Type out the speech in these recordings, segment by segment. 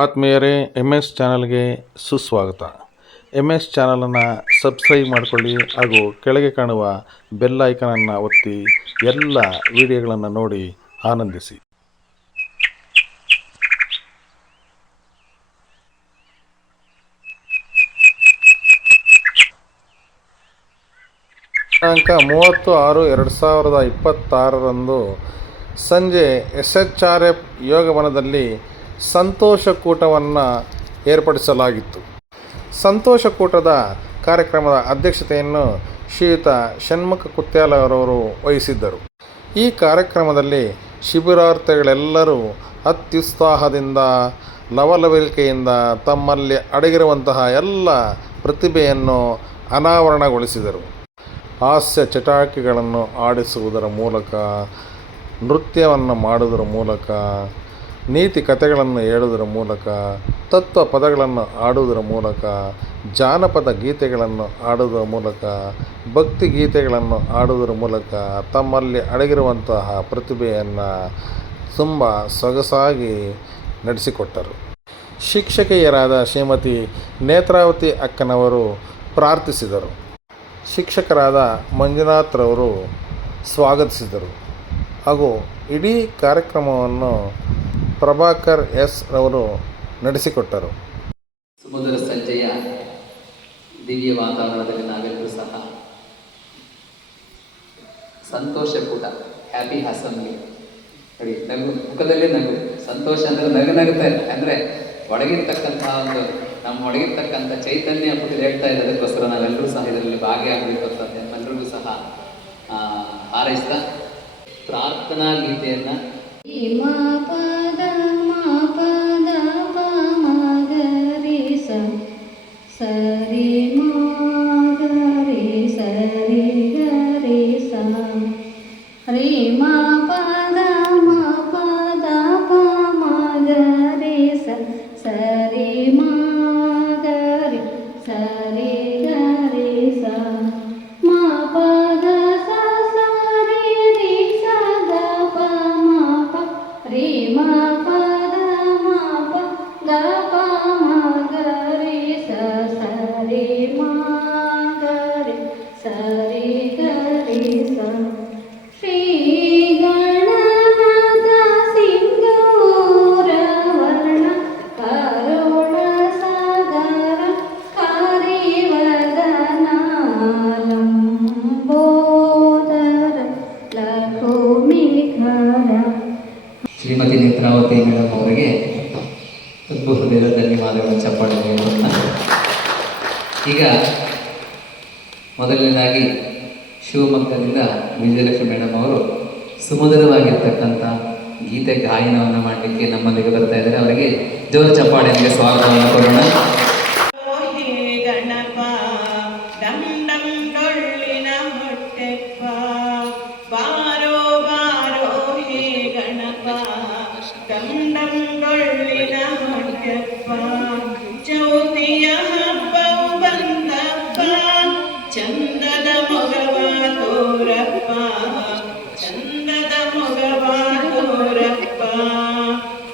ಆತ್ಮೀಯರೇ, MS ಚಾನಲ್ಗೆ ಸುಸ್ವಾಗತ. MS ಚಾನಲನ್ನು ಸಬ್ಸ್ಕ್ರೈಬ್ ಮಾಡಿಕೊಳ್ಳಿ ಹಾಗೂ ಕೆಳಗೆ ಕಾಣುವ ಬೆಲ್ ಐಕನನ್ನು ಒತ್ತಿ ಎಲ್ಲ ವಿಡಿಯೋಗಳನ್ನು ನೋಡಿ ಆನಂದಿಸಿ. ದಿನಾಂಕ 30/6/2026 ಸಂಜೆ SHRF ಯೋಗವನದಲ್ಲಿ ಸಂತೋಷಕೂಟವನ್ನು ಏರ್ಪಡಿಸಲಾಗಿತ್ತು. ಸಂತೋಷಕೂಟದ ಕಾರ್ಯಕ್ರಮದ ಅಧ್ಯಕ್ಷತೆಯನ್ನು ಶ್ರೀಯುತ ಷಣ್ಮುಖ ಕುತ್ಯಾಲ ಅವರವರು ವಹಿಸಿದ್ದರು. ಈ ಕಾರ್ಯಕ್ರಮದಲ್ಲಿ ಶಿಬಿರಾರ್ಥಿಗಳೆಲ್ಲರೂ ಅತ್ಯುತ್ಸಾಹದಿಂದ ಲವಲವಿಕೆಯಿಂದ ತಮ್ಮಲ್ಲಿ ಅಡಗಿರುವಂತಹ ಎಲ್ಲ ಪ್ರತಿಭೆಯನ್ನು ಅನಾವರಣಗೊಳಿಸಿದರು. ಹಾಸ್ಯ ಚಟಾಕಿಗಳನ್ನು ಆಡಿಸುವುದರ ಮೂಲಕ, ನೃತ್ಯವನ್ನು ಮಾಡುವುದರ ಮೂಲಕ, ನೀತಿ ಕಥೆಗಳನ್ನು ಹೇಳುವುದರ ಮೂಲಕ, ತತ್ವ ಪದಗಳನ್ನು ಆಡುವುದರ ಮೂಲಕ, ಜಾನಪದ ಗೀತೆಗಳನ್ನು ಆಡುವುದರ ಮೂಲಕ, ಭಕ್ತಿ ಗೀತೆಗಳನ್ನು ಆಡುವುದರ ಮೂಲಕ ತಮ್ಮಲ್ಲಿ ಅಡಗಿರುವಂತಹ ಪ್ರತಿಭೆಯನ್ನು ತುಂಬ ಸೊಗಸಾಗಿ ನಡೆಸಿಕೊಟ್ಟರು. ಶಿಕ್ಷಕಿಯರಾದ ಶ್ರೀಮತಿ ನೇತ್ರಾವತಿ ಅಕ್ಕನವರು ಪ್ರಾರ್ಥಿಸಿದರು. ಶಿಕ್ಷಕರಾದ ಮಂಜುನಾಥ್ರವರು ಸ್ವಾಗತಿಸಿದರು ಹಾಗೂ ಇಡೀ ಕಾರ್ಯಕ್ರಮವನ್ನು ಪ್ರಭಾಕರ್ ಎಸ್ ರವರು ನಡೆಸಿಕೊಟ್ಟರು. ಸುಮಧುರ ಸಂಜೆಯ ದಿವ್ಯ ವಾತಾವರಣದಲ್ಲಿ ನಾವೆಲ್ಲರೂ ಸಹ ಸಂತೋಷಕೂಟ, ಹ್ಯಾಪಿ ಅಸೆಂಬ್ಲಿ ನೋಡಿ, ನಗು ಮುಖದಲ್ಲೇ ನಗು, ಸಂತೋಷ ಅಂದರೆ ನಗುತ್ತೆ ಅಂದರೆ ಒಳಗಿರ್ತಕ್ಕಂತಹ ಒಂದು ನಮ್ಮ ಒಳಗಿರ್ತಕ್ಕಂಥ ಚೈತನ್ಯ ಪುಟಿ ಹೇಳ್ತಾ ಇದೆ. ಅದಕ್ಕೋಸ್ಕರ ನಾವೆಲ್ಲರೂ ಸಹ ಇದರಲ್ಲಿ ಭಾಗಿಯಾಗಬೇಕು ಅಂತ ನಮ್ಮೆಲ್ಲರಿಗೂ ಸಹ ಹಾರೈಸ್ತಾ ಪ್ರಾರ್ಥನಾ ಗೀತೆಯನ್ನು ಶ್ರೀಮತಿ ನೇತ್ರಾವತಿ ಮೇಡಮ್ ಅವರಿಗೆ ತುಂಬ ಹೃದಯದ ಧನ್ಯವಾದಗಳು, ಚಪ್ಪಾಳೆ. ಈಗ ಮೊದಲನೇದಾಗಿ ಶಿವಮೊಗ್ಗದಿಂದ ವಿಜಯಲಕ್ಷ್ಮಿ ಮೇಡಮ್ ಅವರು ಸುಮಧುರವಾಗಿರ್ತಕ್ಕಂಥ ಗೀತೆ ಗಾಯನವನ್ನು ಮಾಡಲಿಕ್ಕೆ ನಮ್ಮಲ್ಲಿಗೆ ಬರ್ತಾ ಇದ್ದಾರೆ. ಅವರಿಗೆ ಜೋರು ಚಪ್ಪಾಳೆಗೆ ಸ್ವಾಗತವನ್ನು ಕೊಡೋಣ. ಚೌತಿಯ ಹಬ್ಬವು ಬಂದಪ್ಪ, ಚಂದದ ಮೊಗವ ತೋರಪ್ಪ, ಚಂದದ ಮೊಗವ ತೋರಪ್ಪ,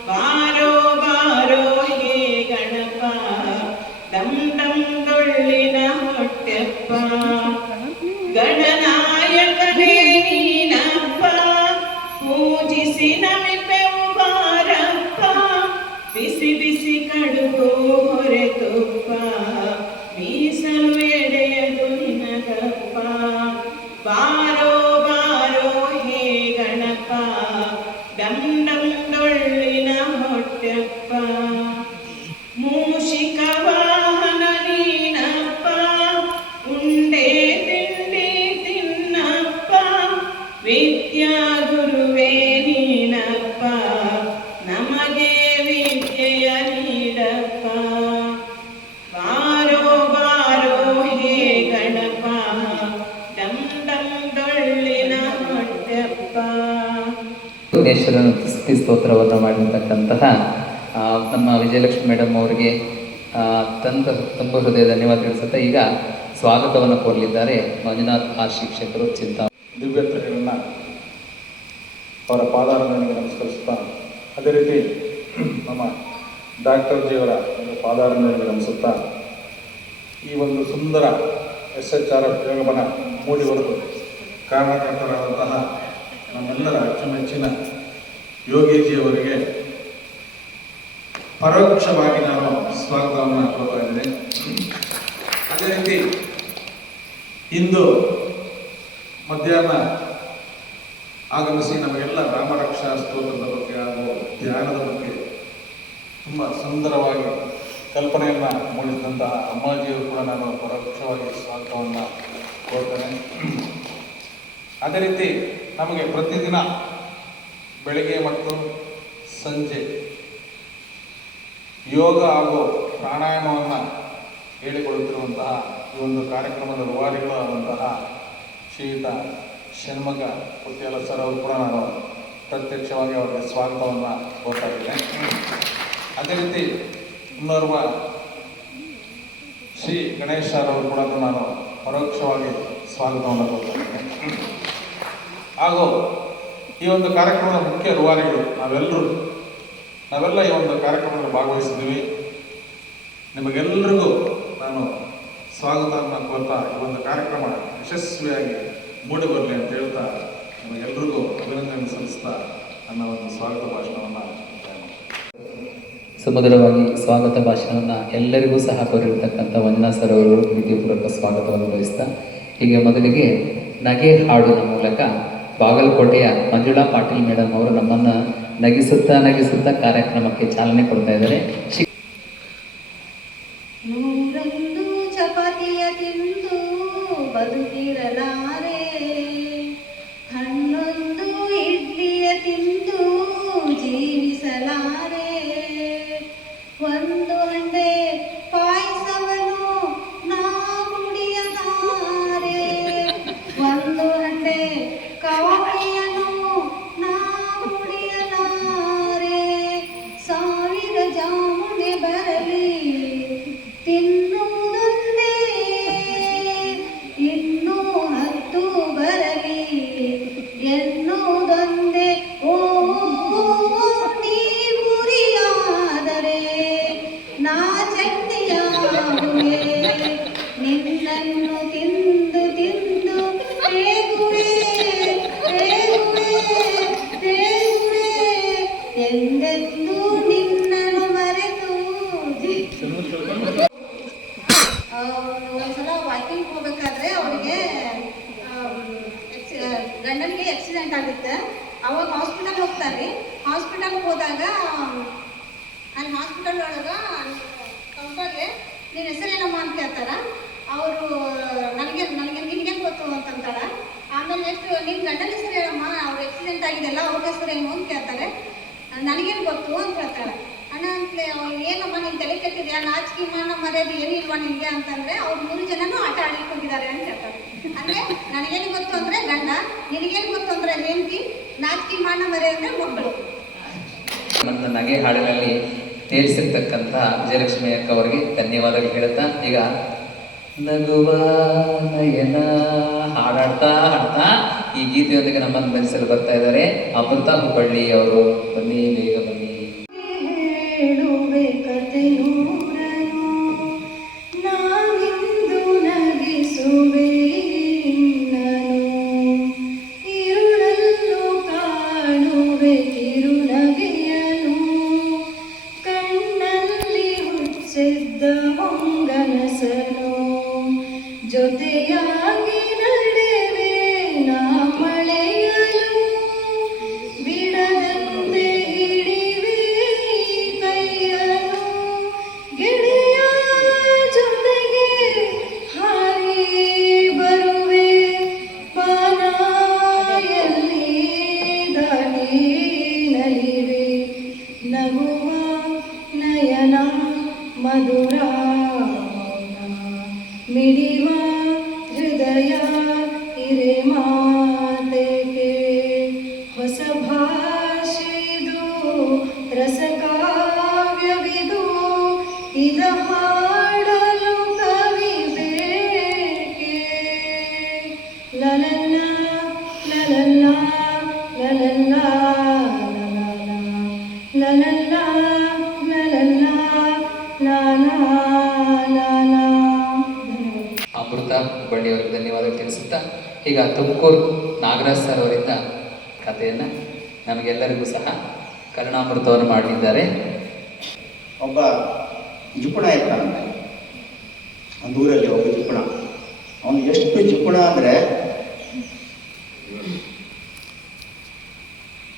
ಬಾರೋ ಬಾರೋ ಹೇ ಗಣಪ, ಡಂ ಡಂ ಡೊಳ್ಳಿನ ಹೊಟ್ಟೆಪ್ಪ, ಗಣನಾಯಕನೇ ನೀನಪ್ಪ, ಪೂಜಿಸಿ ನಮಿಪೆವು ಬಾರಪ್ಪ, ಬಿಸಿ ಬಿಸಿ ಕಡುಬು ಹೊರೆ ತುಪ್ಪ, ಮೀಸಲು ಎಡೆಯದು ನಿನಗಪ್ಪ, ಬಾರೋ ಬಾರೋ ಹೇ ಗಣಪ, ಡಂ ಡಂ ಡೊಳ್ಳಿನ ಹೊಟ್ಟೆಪ್ಪ, ಮೂಷಿಕ ವಾಹನ ನೀನಪ್ಪ, ಉಂಡೆ ತಿಂಡಿ ತಿನ್ನಪ್ಪ, ವಿದ್ಯಾ ಗುರುವೇ ನೀನಪ್ಪ, ನಮಗೆ ವಿದ್ಯೆಯ ನೀಡಪ್ಪ, ಬಾರೋ ಬಾರೋ ಹೇ ಗಣಪ, ಡಂ ಡಂ ಡೊಳ್ಳಿನ ಹೊಟ್ಟೆಪ್ಪ. ದೇಶದ ಸ್ತೋತ್ರವನ್ನು ಮಾಡಿರ್ತಕ್ಕಂತಹ ನಮ್ಮ ವಿಜಯಲಕ್ಷ್ಮಿ ಮೇಡಮ್ ಅವರಿಗೆ ತುಂಬ ಹೃದಯ ಧನ್ಯವಾದ ತಿಳಿಸುತ್ತಾ ಈಗ ಸ್ವಾಗತವನ್ನು ಕೋರಲಿದ್ದಾರೆ ಮಂಜುನಾಥ್ ಆರ್ ಶಿಕ್ಷಕರು ಚಿಂತಾ. ದಿವ್ಯತೆಗಳನ್ನು ಅವರ ಪಾದಾರಗಳಿಗೆ ನಮಸ್ಕರಿಸ್ತಾ, ಅದೇ ರೀತಿ ನಮ್ಮ ಡಾಕ್ಟರ್ ಜಿಯವರ ಒಂದು ಪಾದಾರಗಳಿಗೆ ನಮಿಸುತ್ತಾ ಈ ಒಂದು ಸುಂದರ SHRF ಯೋಗಮನ ಮೂಡಿಬರಲು ಕಾರಣಕರ್ತರಾದಂತಹ ನಮ್ಮೆಲ್ಲರ ಅಚ್ಚುಮೆಚ್ಚಿನ ಯೋಗೀಜಿಯವರಿಗೆ ಪರೋಕ್ಷವಾಗಿ ನಾನು ಸ್ವಾಗತವನ್ನು ಕೋರ್ತಾ ಇದ್ದೇನೆ. ಅದೇ ರೀತಿ ಇಂದು ಮಧ್ಯಾಹ್ನ ಆಗಮಿಸಿ ನಮಗೆಲ್ಲ ರಾಮರಕ್ಷಾ ಸ್ತೋತ್ರದ ಬಗ್ಗೆ ಹಾಗೂ ಧ್ಯಾನದ ಬಗ್ಗೆ ತುಂಬ ಸುಂದರವಾಗಿ ಕಲ್ಪನೆಯನ್ನು ಮೂಡಿಸಿದಂತಹ ಅಮ್ಮಾಜಿಯವರು ಕೂಡ ನಾನು ಪರೋಕ್ಷವಾಗಿ ಸ್ವಾಗತವನ್ನು ಕೋರ್ತೇನೆ. ಅದೇ ರೀತಿ ನಮಗೆ ಪ್ರತಿದಿನ ಬೆಳಗ್ಗೆ ಮತ್ತು ಸಂಜೆ ಯೋಗ ಹಾಗೂ ಪ್ರಾಣಾಯಾಮವನ್ನು ಹೇಳಿಕೊಡುತ್ತಿರುವಂತಹ ಈ ಒಂದು ಕಾರ್ಯಕ್ರಮದ ರೂವಾರಿಗಳು ಆದಂತಹ ಶ್ರೀಯುತ ಷಣ್ಮುಖ ಪುಟ್ಯಾಲ ಸರ್ ಅವರು ಕೂಡ ನಾನು ಪ್ರತ್ಯಕ್ಷವಾಗಿ ಅವರಿಗೆ ಸ್ವಾಗತವನ್ನು ಕೋರ್ತಾ ಇದ್ದೇನೆ. ಅದೇ ರೀತಿ ಇನ್ನೋರ್ವ ಶ್ರೀ ಗಣೇಶ್ ಸರ್ ಅವರು ಕೂಡ ನಾನು ಪರೋಕ್ಷವಾಗಿ ಸ್ವಾಗತವನ್ನು ಕೋರ್ತಾ ಇದ್ದೇನೆ. ಹಾಗೂ ಈ ಒಂದು ಕಾರ್ಯಕ್ರಮದ ಮುಖ್ಯ ರೂವಾರಿಗಳು ನಾವೆಲ್ಲ ಈ ಒಂದು ಕಾರ್ಯಕ್ರಮದಲ್ಲಿ ಭಾಗವಹಿಸಿದ್ದೀವಿ. ನಿಮಗೆಲ್ಲರಿಗೂ ನಾನು ಸ್ವಾಗತವನ್ನು ಕೋರ್ತಾ ಈ ಒಂದು ಕಾರ್ಯಕ್ರಮ ಯಶಸ್ವಿಯಾಗಿ ಮೂಡಿಬರಲಿ ಅಂತ ಹೇಳ್ತಾ ನಿಮಗೆಲ್ಲರಿಗೂ ಅಭಿನಂದನೆ ಸಲ್ಲಿಸ್ತಾ ನನ್ನ ಒಂದು ಸ್ವಾಗತ ಭಾಷಣವನ್ನು ಸುಮಧುರವಾಗಿ ಸ್ವಾಗತ ಭಾಷಣವನ್ನು ಎಲ್ಲರಿಗೂ ಸಹ ಕೋರಿರ್ತಕ್ಕಂಥ ವಂದನಾ ಸರ್ ಅವರು ಪ್ರೀತಿಪೂರ್ವಕ ಸ್ವಾಗತವನ್ನು ಬಯಸ್ತಾ ಹೀಗೆ ಮೊದಲಿಗೆ ನಗೆ ಹಾಡಿನ ಮೂಲಕ ಬಾಗಲಕೋಟೆಯ ಮಂಜುಳಾ ಪಾಟೀಲ್ ಮೇಡಮ್ ಅವರು ನಮ್ಮನ್ನು ನಗಿಸುತ್ತಾ ಕಾರ್ಯಕ್ರಮಕ್ಕೆ ಚಾಲನೆ ಕೊಡ್ತಾ ಇದ್ದಾರೆ. ನೂರೊಂದು ಚಪಾತಿಯ ತಿಂದು ಬದುಕಿರಲಾರೆ, ಹನ್ನೊಂದು ಇಡ್ಲಿಯ ತಿಂದು ಜೀವಿಸಲಾರೆ, ಒಂದು ಹಂಡೆ ಪಾಯಸವನ್ನು ನಾ ಕುಡಿಯಲಾರೆ, ಒಂದು ಹಂಡೆ ಕಾಫಿಯನ್ನು ನಾ ಕುಡಿಯಲಾರೆ, 1000 ಜಾಮುನೆ ಬರಲಿ ತಿನ್ನುವುದೊಂದೇ, ಇನ್ನೂ 10 ಬರಲಿ ಎನ್ನುವುದೊಂದೇ. ಓ ನೀ ಗುರಿಯಾದರೆ ನಾ ಚಟ್ನಿಯಾಗುವೆ, ನಿನ್ನನ್ನು ತಿಂದು ತಿಂದು ತೇಗುವೆ ತೇಗುವೆ ತೇಗುವೆ, ಎಂದೆಂದೂ ನಿನ್ನನ್ನು ಮರೆತು. ಒಂದ್ಸಲ ವಾಕಿಂಗ್ ಹೋಗ್ಬೇಕಾದ್ರೆ ಅವರಿಗೆ ಗಂಡನಿಗೆ ಆಕ್ಸಿಡೆಂಟ್ ಆಗುತ್ತೆ. ಅವಾಗ ಹಾಸ್ಪಿಟಲ್ ಹೋಗ್ತಾರೆ. ಹಾಸ್ಪಿಟಲ್ಗೆ ಹೋದಾಗ ಅಲ್ಲಿ ಹಾಸ್ಪಿಟಲ್ ಒಳಗೆ ಕೌಂಟರ್ಗೆ ನಿನ್ನ ಹೆಸರೇನಮ್ಮ ಅಂತ ಕೇಳ್ತಾರ. ಅವರು ನನಗೆ ನಿನಗೇನು ಗೊತ್ತು ಅಂತಂತಾಳೆ. ಆಮೇಲೆ ನೆಕ್ಸ್ಟ್ ನಿನ್ನ ಗಂಡನ ಹೆಸರು ಹೇಳಮ್ಮ, ಅವ್ರು ಆಕ್ಸಿಡೆಂಟ್ ಆಗಿದೆಲ್ಲ ಅವ್ರ ಹೆಸರೇನು ಅಂತ ಕೇಳ್ತಾರೆ. ನನಗೇನು ಗೊತ್ತು ಅಂತ ಹೇಳ್ತಾಳೆ. ಅಣ್ಣ ಅಂತಲೇ ಏನಮ್ಮ ನೀನು ತಲೆ ಕೆಟ್ಟಿದ್ಯಾ, ನಾಚಿಕೆ ಮಾನ ಮರ್ಯಾದೆ ಏನು ಇಲ್ವಾ ನಿನಗೆ ಅಂತಂದರೆ ಅವ್ರು 3 ಜನನೂ ಆಟ ಆಡ್ಲಿಕ್ಕೆ ಹೋಗಿದ್ದಾರೆ ಅಂತ ಹೇಳ್ತಾರೆ. ಅಂದರೆ ನನಗೇನು ಗೊತ್ತು ಅಂದರೆ ಗಂಡ, ನಿನಗೇನು ಗೊತ್ತು ಅಂದರೆ ಹೆಂಡತಿ, ನಾಚಿಕೆ ಮಾನ ಮರ್ಯಾದೆ ಅಂದರೆ ಮಕ್ಕಳು. ನನ್ನ ನಗೆ ಹಾಡಿನಲ್ಲಿ ತೇರಿಸಿರ್ತಕ್ಕಂಥ ವಿಜಯಲಕ್ಷ್ಮಿ ಅಕ್ಕ ಅವರಿಗೆ ಧನ್ಯವಾದಗಳು ಹೇಳ್ತಾ ಈಗ ನಗುವ ನಯನ ಹಾಡಾಡ್ತಾ ಈ ಗೀತೆಯೊಂದಿಗೆ ನಮ್ಮನ್ನು ಮೆರೆಸಲು ಬರ್ತಾ ಇದ್ದಾರೆ ಅಮೃತ ಹುಬ್ಬಳ್ಳಿ ಅವರು. ಬನ್ನಿ, ಬೇಗ ಬನ್ನಿ. ಹೇಳುವೆ ಕತೆ ನೂರನು, ನಾನಿಂದು ನಗಿಸುವೆ ಇನ್ನನು, ಇರುಳಲ್ಲೂ ಕಾಣುವೆ ಕಿರುನಗೆಯನು, ಕಣ್ಣಲ್ಲಿ ಹುಚ್ಚೆದ್ದ ಹೊಂಗನಸನು, ಜೊತೆಯಾಗಿ ನಡೆವೆ ನಾ ಮಳೆಯಲು, ಬಿಡದಂತೆ ಹಿಡಿವೆ ಕೈಯನು, ಗೆಳೆಯ ಜೊತೆಗೆ ಹಾರಿ ಬರುವೆ, ಬಾನಾಯಲ್ಲಿ ದಾಟಿ ನಲಿವೆ, ನಗುವ ನಯನ ಮಧುರ ಮಿಡಿವ ಹೃದಯ ಹಿರೆ ಮಾತೆಗೆ, ಹೊಸ ಭಾಷೆದು ರಸಕಾವ್ಯವಿದು, ಇದ ಹಾಡಲು ಕವಿ ಬೇಕೆ. ಲಲಲ್ಲ ಲಲಲ್ಲ ಲಲಲ್ಲ ಲಲಲ್ಲ ಲಲಲ್ಲ ಲಲಲ್ಲ ಈಗ ತುಮಕೂರು ನಾಗರಾಜ್ ಸರ್ ಅವರಿಂದ ಕಥೆಯನ್ನು ನಮಗೆಲ್ಲರಿಗೂ ಸಹ ಕರುಣಾಮೃತವನ್ನು ಮಾಡಲಿದ್ದಾರೆ. ಒಬ್ಬ ಜಿಪುಣ ಇರ್ತಾನಂತೆ ಒಂದು ಊರಲ್ಲಿ. ಒಬ್ಬ ಜಿಪುಣ, ಅವನು ಎಷ್ಟು ಜಿಪುಣ ಅಂದರೆ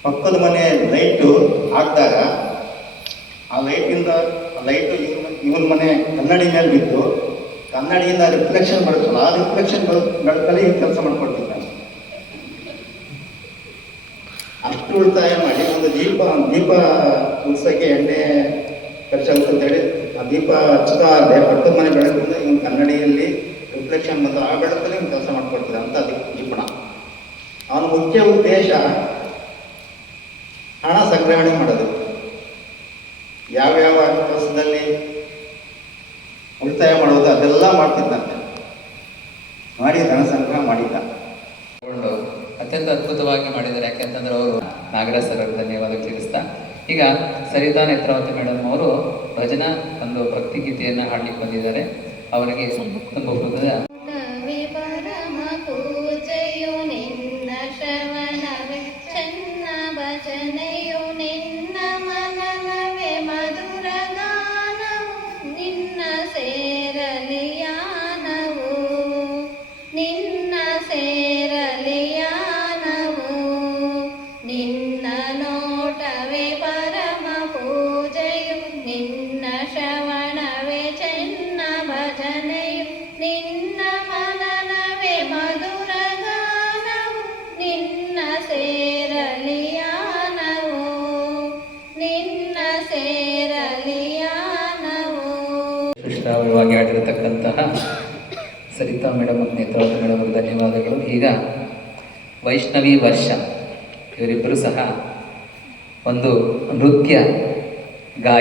ಪಕ್ಕದ ಮನೆ ಲೈಟು ಹಾಕಿದಾಗ ಆ ಲೈಟು ಇವನ ಮನೆ ಕನ್ನಡಿ ಮೇಲೆ ಬಿದ್ದು ಕನ್ನಡಿಯಿಂದ ರಿಫ್ಲೆಕ್ಷನ್ ಬರುತ್ತಲ್ಲ, ಆ ರಿಫ್ಲೆಕ್ಷನ್ ಬೆಳಕಲ್ಲಿ ಕೆಲಸ ಮಾಡ್ಕೊಡ್ತಿದ್ದಾನೆ. ಅಷ್ಟು ಉಳಿತಾಯ ಮಾಡಿ ಒಂದು ದೀಪ ಉಳಿಸೋಕ್ಕೆ ಎಣ್ಣೆ ಖರ್ಚಾಗುತ್ತಂತೇಳಿ ಆ ದೀಪ ಹಚ್ಚಾದೆ ಪಕ್ಕದ ಮನೆ ಬೆಳಕಿಂದ ಇವನು ಕನ್ನಡಿಯಲ್ಲಿ ರಿಫ್ಲೆಕ್ಷನ್ ಬಂದು ಆ ಬೆಳಕಲ್ಲಿ ಇವನು ಕೆಲಸ ಮಾಡ್ಕೊಡ್ತಿದ್ದ ಅಂತ ಜಿಪುಣ. ಅವನ ಮುಖ್ಯ ಉದ್ದೇಶ ಹಣ ಸಂಗ್ರಹಣೆ ಮಾಡೋದು. ಯಾವ್ಯಾವ ಕೆಲಸದಲ್ಲಿ ಉಳಿತಾಯ ಮಾಡೋದು ಅದೆಲ್ಲ ಮಾಡ್ತಿದ್ದಂತೆ. ಮಾಡಿ ಧನ ಸಂಗ್ರಹ ಮಾಡಿದ್ದ. ಅತ್ಯಂತ ಅದ್ಭುತವಾಗಿ ಮಾಡಿದ್ದಾರೆ. ಯಾಕೆಂತಂದ್ರೆ ಅವರು ನಾಗರಾಜ್ ಸರ್ ಅವರಿಗೆ ಧನ್ಯವಾದ ತಿಳಿಸ್ತಾ, ಈಗ ಸರಿತಾ ನೇತ್ರಾವತಿ ಮೇಡಮ್ ಅವರು ಭಜನಾ ಒಂದು ಭಕ್ತಿ ಗೀತೆಯನ್ನು ಹಾಡ್ಲಿಕ್ಕೆ ಬಂದಿದ್ದಾರೆ. ಅವರಿಗೆ ತುಂಬ ಹೃದಯ ಪರಮ ಪೂಜೆಯು ನಿನ್ನ ಶ್ರವಣವೇ ಚೆನ್ನ ಭಜನೆಯು ನಿನ್ನ ಮನನವೇ ಮಧುರ ಗಾನವು ನಿನ್ನ ಸೇರಲಿಯಾನವು ನಿನ್ನ ಸೇರಲಿಯಾನವು ನಿನ್ನ ನೋಟವೇ ಪರಮ ಪೂಜೆಯು ನಿನ್ನ ಶ್ರವಣವೇ ಚೆನ್ನ ಭಜನೆಯು ನಿನ್ನ ಮನನವೇ ಮಧುರ ಗಾನವು ನಿನ್ನ ಸೇರಲಿಯಾನವು ನಿನ್ನ ಸೇರಲಿಯಾನವು. ಶ್ರಾವ್ಯವಾಗಿ ಆಡಿರತಕ್ಕಂತಹ ಸರಿತಾ ಮೇಡಮ್ ಮತ್ತು ನೇತ್ರಾವತಿ ಮೇಡಮ್ ಅವರಿಗೆ ಧನ್ಯವಾದಗಳು. ಈಗ ವೈಷ್ಣವಿ ವರ್ಷ ಇವರಿಬ್ಬರು ಸಹ ಒಂದು ನೃತ್ಯ ಗಾಯ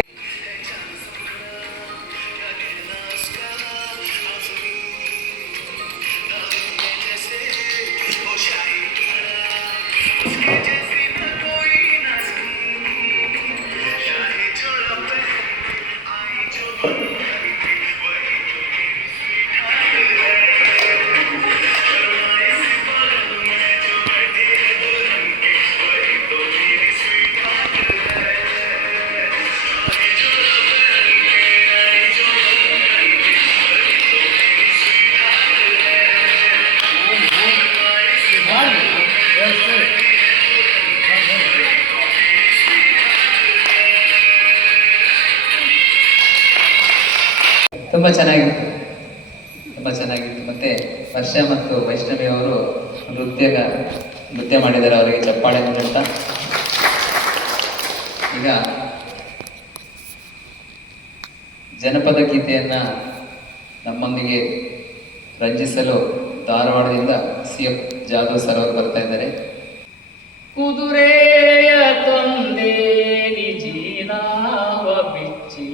ತುಂಬ ಚೆನ್ನಾಗಿತ್ತು. ಮತ್ತು ವರ್ಷ ಮತ್ತು ವೈಷ್ಣವಿ ಅವರು ನೃತ್ಯ ಮಾಡಿದ್ದಾರೆ. ಅವರಿಗೆ ಚಪ್ಪಾಳೆ ನೀಡುತ್ತಾ ಈಗ ಜನಪದ ಗೀತೆಯನ್ನು ನಮ್ಮೊಂದಿಗೆ ರಂಜಿಸಲು ಧಾರವಾಡದಿಂದ CF ಜಾಧವ್ ಸರ್ ಅವರು ಬರ್ತಾ ಇದ್ದಾರೆ. ಕುದುರೆಯ ತಂದೆ ನಿಜೀನಾವ ಬಿಚ್ಚಿ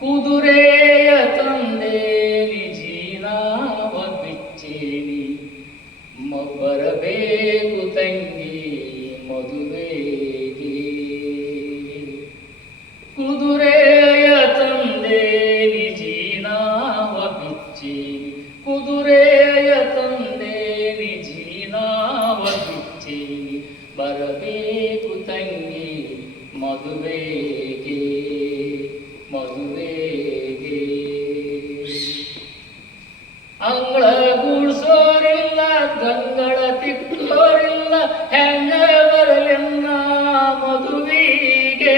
ಕುದುರೆಯ ತಂದೆ ನಿಜೀನಾವ ಬಿಚ್ಚೇನಿ ಬರಬೇಕು ತಂಗಿ ಮದುವೆಗೆ. ಕುದುರೆಯ ತಂದೆ ನಿಜೀನಾವ ಬಿಚ್ಚೇನಿ ಕುದುರೆಯ ತಂದೆ ನಿಜೀನಾವ ಬಿಚ್ಚೇನಿ ಬರಬೇಕು ತಂಗಿ ಮದುವೆಗೆ ಮದುವೆಗೆ. ಅಂಗಳ ಗೂಡ್ಸೋರಿಲ್ಲ ಗಂಗಳ ತಿಕ್ಕೋರಿಲ್ಲ ಹೆಂಗ ಬರಲಿಲ್ಲ ಮದುವೆಗೆ.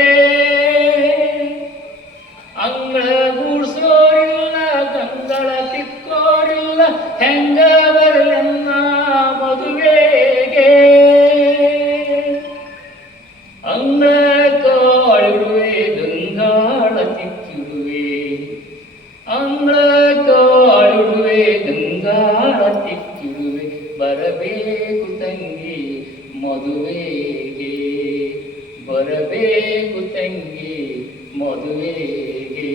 ಅಂಗಳ ಗೂಡ್ಸೋರಿಲ್ಲ ಗಂಗಳ ತಿಕ್ಕೋರಿಲ್ಲ ಹೆಂಗ ಬರಲಿಲ್ಲ ಮದುವೆಗೆ. ಅಂಗಳ ಕಾಳಿಡುವೆ ಗಂಗಾಳ ತಿಕ್ಕಿಡುವೆ ಅಂಗಳ ಕಾಳಿಡುವೆ ಗಂಗಾಳ ತಿಕ್ಕಿಡುವೆ ಬರಬೇಕು ತಂಗಿ ಮದುವೆಗೆ ಬರಬೇಕು ತಂಗಿ ಮದುವೆಗೆ.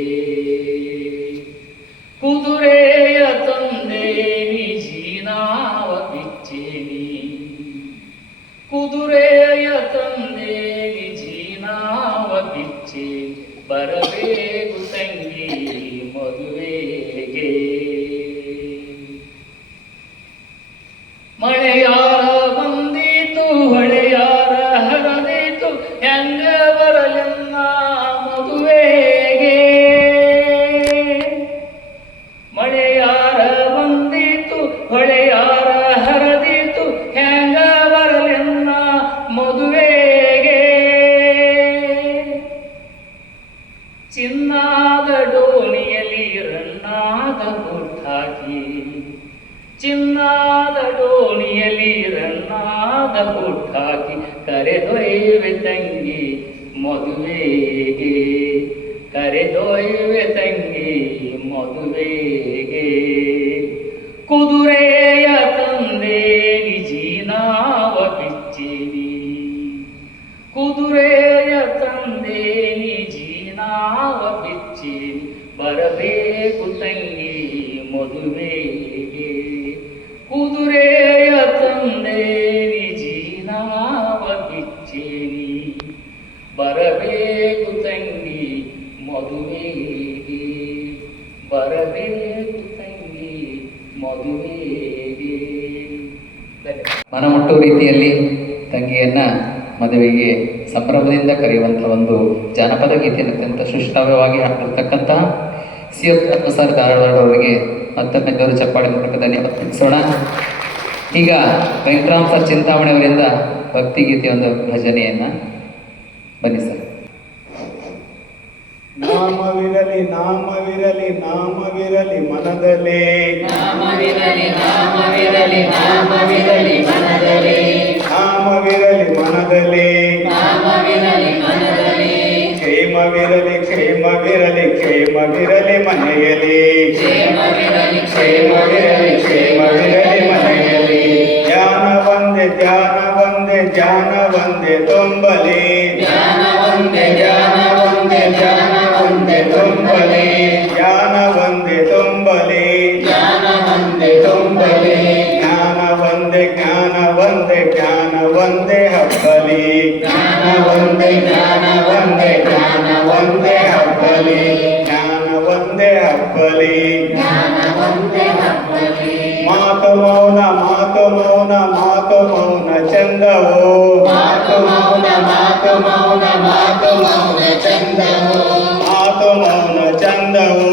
ಕುದುರೆಯ ತಂದೆ ನಿಜೀನಾವ ಬಿಚ್ಚೇನಿ ಕುದುರೆಯ ತಂದೆ ನಿಜೀನಾವ ಬಿಚ್ಚಿ ಬರಬೇಕು ತಂಗಿ ಮದುವೆಗೆ ಚಿನ್ನಾದ ಡೋಣಿಯಲ್ಲಿ ರನ್ನಾದ ಹುಟ್ಟಾಕಿ, ಚಿನ್ನಾದ ಡೋಣಿಯಲ್ಲಿ ರನ್ನಾದ ಹುಟ್ಟಾಕಿ ಕರೆದೊಯ್ವೆ ತಂಗಿ ಮದುವೆಗೆ, ಕರೆದೊಯ್ವೆ ತಂಗಿ ಮದುವೆಗೆ. ಕುದುರೆಯ ತಂದೆ ನಿಜೀನಾವ ಬಿಚ್ಚೇನಿ, ಕುದುರೆಯ ತಂದೆ ನಿಜೀನಾವ ಬಿಚ್ಚೇನಿ ಬರಬೇಕು ತಂಗಿ ಮದುವೆಗೆ. ಕುದುರೆಯ ತಂದೆ ನಿಜೀನಾವ ಬಿಚ್ಚೇನಿ ಬರಬೇಕು ತಂಗಿ ಮದುವೆಗೆ, ಬರಬೇಕು ತಂಗಿ ಮದುವೆಗೆ. ಮನಮುಟ್ಟುವ ರೀತಿಯಲ್ಲಿ ತಂಗಿಯನ್ನ ಮದುವೆಗೆ ಸಂಭ್ರಮದಿಂದ ಕರೆಯುವಂಥ ಒಂದು ಜಾನಪದ ಗೀತೆಯನ್ನು ಅತ್ಯಂತ ಸುಶ್ರಾವ್ಯವಾಗಿ ಹಾಡಿರ್ತಕ್ಕಂತಹ ಸಿ.ಎಫ್. ಸರ್ ಧಾರವಾಡ ಅವರಿಗೆ ಮತ್ತೊಮ್ಮೆ ಜೋರು ಚಪ್ಪಾಳೆ ಮೂಲಕ ಧನ್ಯವಾದ ತಿಳಿಸೋಣ. ಈಗ ವೆಂಕಟರಾಮ್ ಸರ್ ಚಿಂತಾಮಣಿ ಅವರಿಂದ ಭಕ್ತಿಗೀತೆ ಒಂದು ಭಜನೆಯನ್ನ ಬನ್ನಿ ಸರ್. ನಾಮವಿರಲಿ ನಾಮವಿರಲಿ ನಾಮವಿರಲಿ ಮನದಲ್ಲೇ, ನಾಮವಿರಲಿ ನಾಮವಿರಲಿ ನಾಮವಿರಲಿ ಮನದಲ್ಲಿ, ನಾಮವಿರಲಿ ಮನದಲ್ಲೇ, ನಾಮವಿರಲಿ ಮನದಲ್ಲಿ, ಕ್ಷೇಮವಿರಲಿ ಕ್ಷೇಮವಿರಲಿ ಕ್ಷೇಮವಿರಲಿ ಮನೆಯಲ್ಲಿ, ಕ್ಷೇಮವಿರಲಿ ಕ್ಷೇಮವಿರಲಿ ಕ್ಷೇಮವಿರಲಿ ಮನೆಯಲ್ಲಿ. ಜ್ಞಾನ ಒಂದೇ ಜ್ಞಾನ ಒಂದೇ ಜ್ಞಾನ ಒಂದೇ ತುಂಬಲಿ, ಜ್ಞಾನ ಒಂದೇ ಜ್ಞಾನ ಒಂದೇ ಜ್ಞಾನ ಒಂದೇ ತುಂಬಲಿ, ಜ್ಞಾನ ಒಂದೇ ತುಂಬಲಿ, ಜ್ಞಾನ ಒಂದೇ ತುಂಬಲಿ, ಜ್ಞಾನ ಒಂದೇ ಜ್ಞಾನ ಒಂದೇ ಜ್ಞಾನ ಒಂದೇ ಹಬ್ಬಲಿ, ಜ್ಞಾನ ಒಂದೇ ಜ್ಞಾನ ಒಂದೇ ಜ್ಞಾನ ಒಂದೇ ಹಬ್ಬಲಿ, ಜ್ಞಾನ ಒಂದೇ ಹಬ್ಬಲಿ. ಜ್ಞಾನ ಒಂದೇ ಹಬ್ಬಲಿ. ಮಾತು ಮೌನ ಮಾತು ಮೌನ ಮಾತು ಮೌನ ಚಂದವೋ, ಮಾತು ಮೌನ ಮಾತು ಮೌನ ಮಾತು ಮೌನ ಚಂದವು, ಮಾತು ಮೌನ ಚಂದವೋ,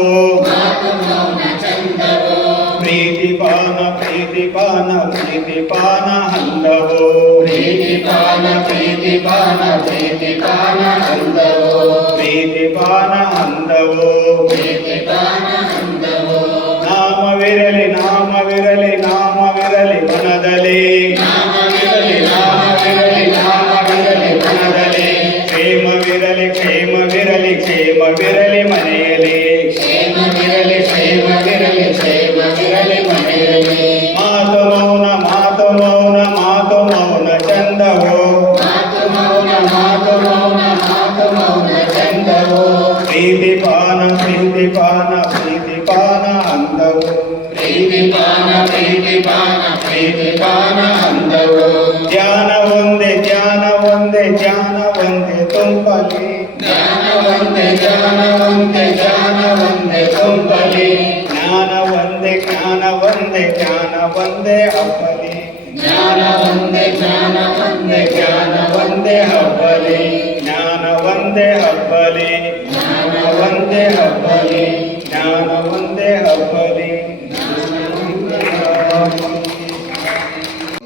ಮಾತು ಮೌನ ಚಂದವು, ಪ್ರೀತಿಪಾನ ಪ್ರೀತಿಪಾನ ಪ್ರೀತಿಪಾನ ಹಂದವೋ, ಪ್ರೀತಿಪಾನ ಪ್ರೀತಿಪಾನ ಪ್ರೀತಿಪಾನ ಹಂದವು, ಪ್ರೀತಿಪಾನ ಹಂದವೋ. ಪ್ರೀತಿಪಾನ ಹಂದವು. ನಾಮವಿರಲಿ ನಾಮವಿರಲಿ ನಾಮವಿರಲಿ ಮನದಲ್ಲಿ, ನಾಮವಿರಲಿ ನಾಮವಿರಲಿ ನಾಮವಿರಲಿ ಮನದಲ್ಲಿ. ಕ್ಷೇಮವಿರಲಿ ಕ್ಷೇಮವಿರಲಿ ಕ್ಷೇಮವಿರಲಿ ಮನೆಯಲ್ಲಿ, ಕ್ಷೇಮವಿರಲಿ ಕ್ಷೇಮವಿರಲಿ ಕ್ಷೇಮವಿರಲಿ ಮನೆಯಲ್ಲಿ. ಮಾತು ಮೌನ ಮಾತು ಮೌನ ಮಾತು ಮೌನ ಚಂದವೋ, ಮಾತು ಮೌನ ಮಾತು ಮೌನ ಮಾತು ಮೌನ ಚಂದವು, ಪ್ರೀತಿಪಾನ ಪ್ರೀತಿಪಾನ ಪ್ರೀತಿಪಾನ ಹಂದವೋ, ಪ್ರೀತಿಪಾನ ಪ್ರೀತಿಪಾನ ಪ್ರೀತಿಪಾನ ಹಂದವು. ಜ್ಞಾನ ಒಂದೇ ಜ್ಞಾನ ಒಂದೇ ಜ್ಞಾನ ಒಂದೇ ತುಂಬಲಿ, ಜ್ಞಾನ ಒಂದೇ ಜ್ಞಾನ ಒಂದೇ ಜ್ಞಾನ ಒಂದೇ ತುಂಬಲಿ, ಜ್ಞಾನ ಒಂದೇ ಜ್ಞಾನ ಒಂದೇ ಜ್ಞಾನ ಒಂದೇ ಹಬ್ಬಲಿ, ಜ್ಞಾನ ಒಂದೇ ಜ್ಞಾನ ಒಂದೇ ಜ್ಞಾನ ಒಂದೇ ಹಬ್ಬಲಿ, ಜ್ಞಾನ ಒಂದೇ ಹಬ್ಬಲಿ, ಜ್ಞಾನ ಒಂದೇ ಹಬ್ಬಲಿ, ಜ್ಞಾನ ಒಂದೇ ಹಬ್ಬಲಿ.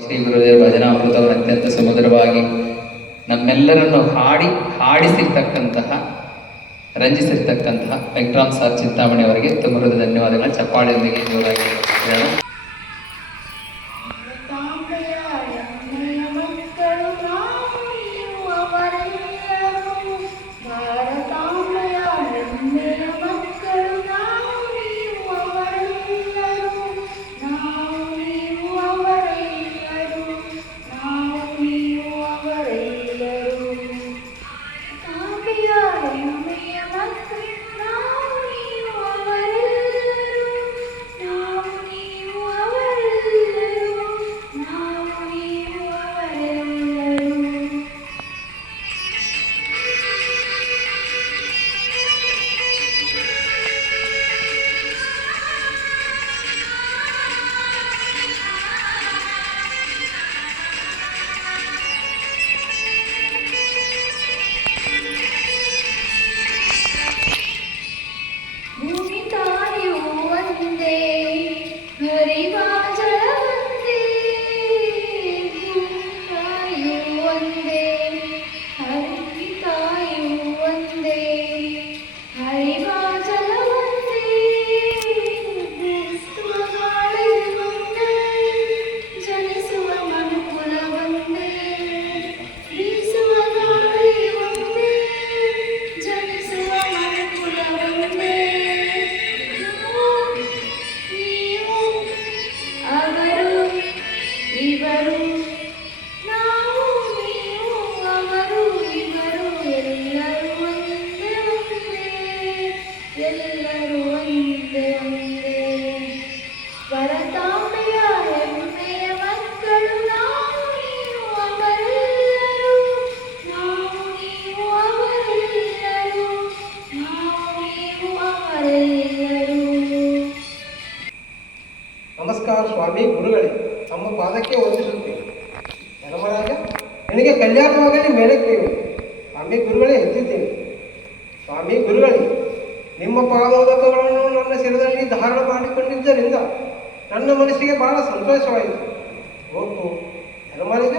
ಶ್ರೀ ಗುರುದೇವ ಭಜನಾಮೃತವನ್ನು ಅತ್ಯಂತ ಸುಮಧುರವಾಗಿ ನಮ್ಮೆಲ್ಲರನ್ನು ಹಾಡಿಸಿರ್ತಕ್ಕಂತಹ ರಂಜಿಸಿರ್ತಕ್ಕಂತಹ ವೆಂಕಟರಾಮ್ ಸರ್ ಚಿಂತಾಮಣಿ ಅವರಿಗೆ ತುಂಬ ಧನ್ಯವಾದಗಳ ಚಪ್ಪಾಳೆಯೊಂದಿಗೆ ಜೋರಾಗಿ ಹೇಳೋಣ. ನಾವು ನೀವು ಸ್ವಾಮಿ ಗುರುಗಳೇ ತಮ್ಮ ಪಾದಕ್ಕೆ ವಂದಿಸುತ್ತೇನೆ. ಧರ್ಮರಾಜ, ನಿನಗೆ ಕಲ್ಯಾಣವಾಗಲಿ ಮೇಲಕ್ಕೆ ಸ್ವಾಮಿ ಗುರುಗಳೇ ಎತ್ತಿದ್ದೇನೆ. ಸ್ವಾಮಿ ಗುರುಗಳೇ, ನಿಮ್ಮ ಪಾದೋದಕಗಳನ್ನು ನನ್ನ ಶಿರದಲ್ಲಿ ಧಾರಣ ಮಾಡಿಕೊಂಡಿದ್ದರಿಂದ ನನ್ನ ಮನಸ್ಸಿಗೆ ಬಹಳ ಸಂತೋಷವಾಯಿತು. ಓಹೋ ಧರ್ಮರಾಜ,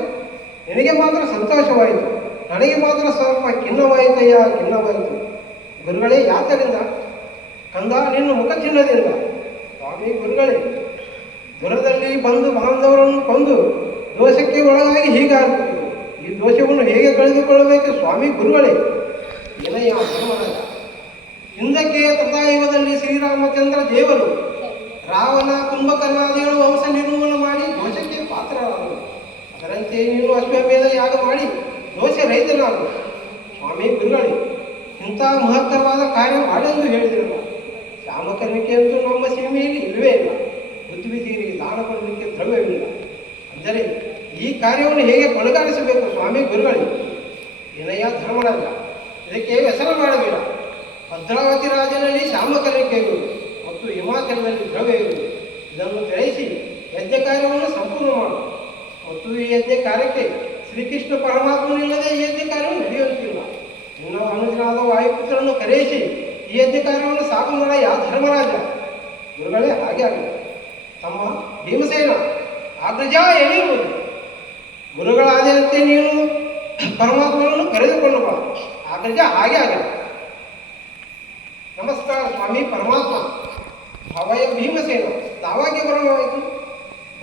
ನಿನಗೆ ಮಾತ್ರ ಸಂತೋಷವಾಯಿತು, ನನಗೆ ಮಾತ್ರ ಸ್ವಲ್ಪ ಖಿನ್ನವಾಯಿತಯ್ಯ, ಖಿನ್ನವಾಯಿತು. ಗುರುಗಳೇ, ಯಾತರಿಂದ? ಕಂದ, ನಿನ್ನ ಮುಖಚಿಹ್ನದಿಂದ. ಸ್ವಾಮಿ ಗುರುಗಳೇ, ದುರದಲ್ಲಿ ಬಂದು ಬಾಂಧವರನ್ನು ಕೊಂದು ದೋಷಕ್ಕೆ ಒಳಗಾಗಿ ಹೀಗಾಗುತ್ತಿದೆ. ಈ ದೋಷವನ್ನು ಹೇಗೆ ಕಳೆದುಕೊಳ್ಳಬೇಕು ಸ್ವಾಮಿ ಗುರುಗಳೇ? ಏನಯ್ಯ ಧರ್ಮರಾಜ, ಹಿಂದಕ್ಕೆ ತ್ರತಾಯುಗದಲ್ಲಿ ಶ್ರೀರಾಮಚಂದ್ರ ದೇವರು ರಾವಣ ಕುಂಭಕರ್ಣಾದಿಗಳು ವಂಶ ನಿರ್ಮೂಲನೆ ಮಾಡಿ ದೋಷಕ್ಕೆ ಪಾತ್ರರಾದರು. ಅದರಂತೆ ನೀನು ಅಶ್ವಮೇಧ ಯಾಗ ಮಾಡಿ ದೋಷ ರಹಿತನಾಗು. ಸ್ವಾಮಿ ಗುರುಗಳೇ, ಇಂಥ ಮಹತ್ತರವಾದ ಕಾರ್ಯ ಮಾಡೆಂದು ಹೇಳಿದಿರಲ್ಲ. ಶ್ಯಾಮಕರ್ಣಿಕೆಯಂತೂ ನಮ್ಮ ಸೀಮೆಯಲ್ಲಿ ಇಲ್ಲವೇ ಇಲ್ಲ. ಬುದ್ಧಿವಿಧಿಗೆ ದಾನ ಕೊಡಲಿಕ್ಕೆ ದ್ರವ್ಯವಿಲ್ಲ. ಅಂದರೆ ಈ ಕಾರ್ಯವನ್ನು ಹೇಗೆ ಕೊನೆಗಾಣಿಸಬೇಕು ಸ್ವಾಮಿ ಗುರುಗಳೇ? ಏನಯ್ಯ ಧರ್ಮರಾಜ, ಇದಕ್ಕೆ ವ್ಯಸನ ಮಾಡಬೇಡ. ಭದ್ರಾವತಿ ರಾಜ್ಯದಲ್ಲಿ ಶ್ಯಾಮಕರ್ಣಿಕೆ ಇರುವುದು ಮತ್ತು ಹಿಮಾಚಲದಲ್ಲಿ ದ್ರವ್ಯ ಇರುವುದು. ಇದನ್ನು ಗ್ರಹಿಸಿ ಯಜ್ಞ ಕಾರ್ಯವನ್ನು ಸಂಪೂರ್ಣ ಮಾಡು. ಮತ್ತು ಈ ಯಜ್ಞ ಕಾರ್ಯಕ್ಕೆ ಶ್ರೀಕೃಷ್ಣ ಪರಮಾತ್ಮನಿಲ್ಲದೆ ಈ ಯಜ್ಞ ಕಾರ್ಯವು ನಡೆಯುತ್ತಿಲ್ಲ. ನಿನ್ನ ಅನುಜನಾದ ವಾಯುಪುತ್ರನ್ನು ಕರೆಯಿಸಿ ಈ ಯಜ್ಞ ಕಾರ್ಯವನ್ನು ಸಾಕು ಮಾಡ ಯಾ ಧರ್ಮರಾಜ. ಗುರುಗಳೇ, ಹಾಗೆ ಆಗಲಿ. ತಮ್ಮ ಭೀಮಸೇನ ಅಗ್ರಜ ಎಳೆಯುವುದು. ಗುರುಗಳಾದಂತೆ ನೀನು ಪರಮಾತ್ಮನನ್ನು ಕರೆದುಕೊಂಡು ಬಾ. ಅಗ್ರಜ ಹಾಗೆ ಆಗಲಿ. ನಮಸ್ಕಾರ ಸ್ವಾಮಿ ಪರಮಾತ್ಮ. ಭಾವಯ್ಯ ಭೀಮಸೇನ ತಾವಾಗೆ ಬರೋಣವಾಯಿತು.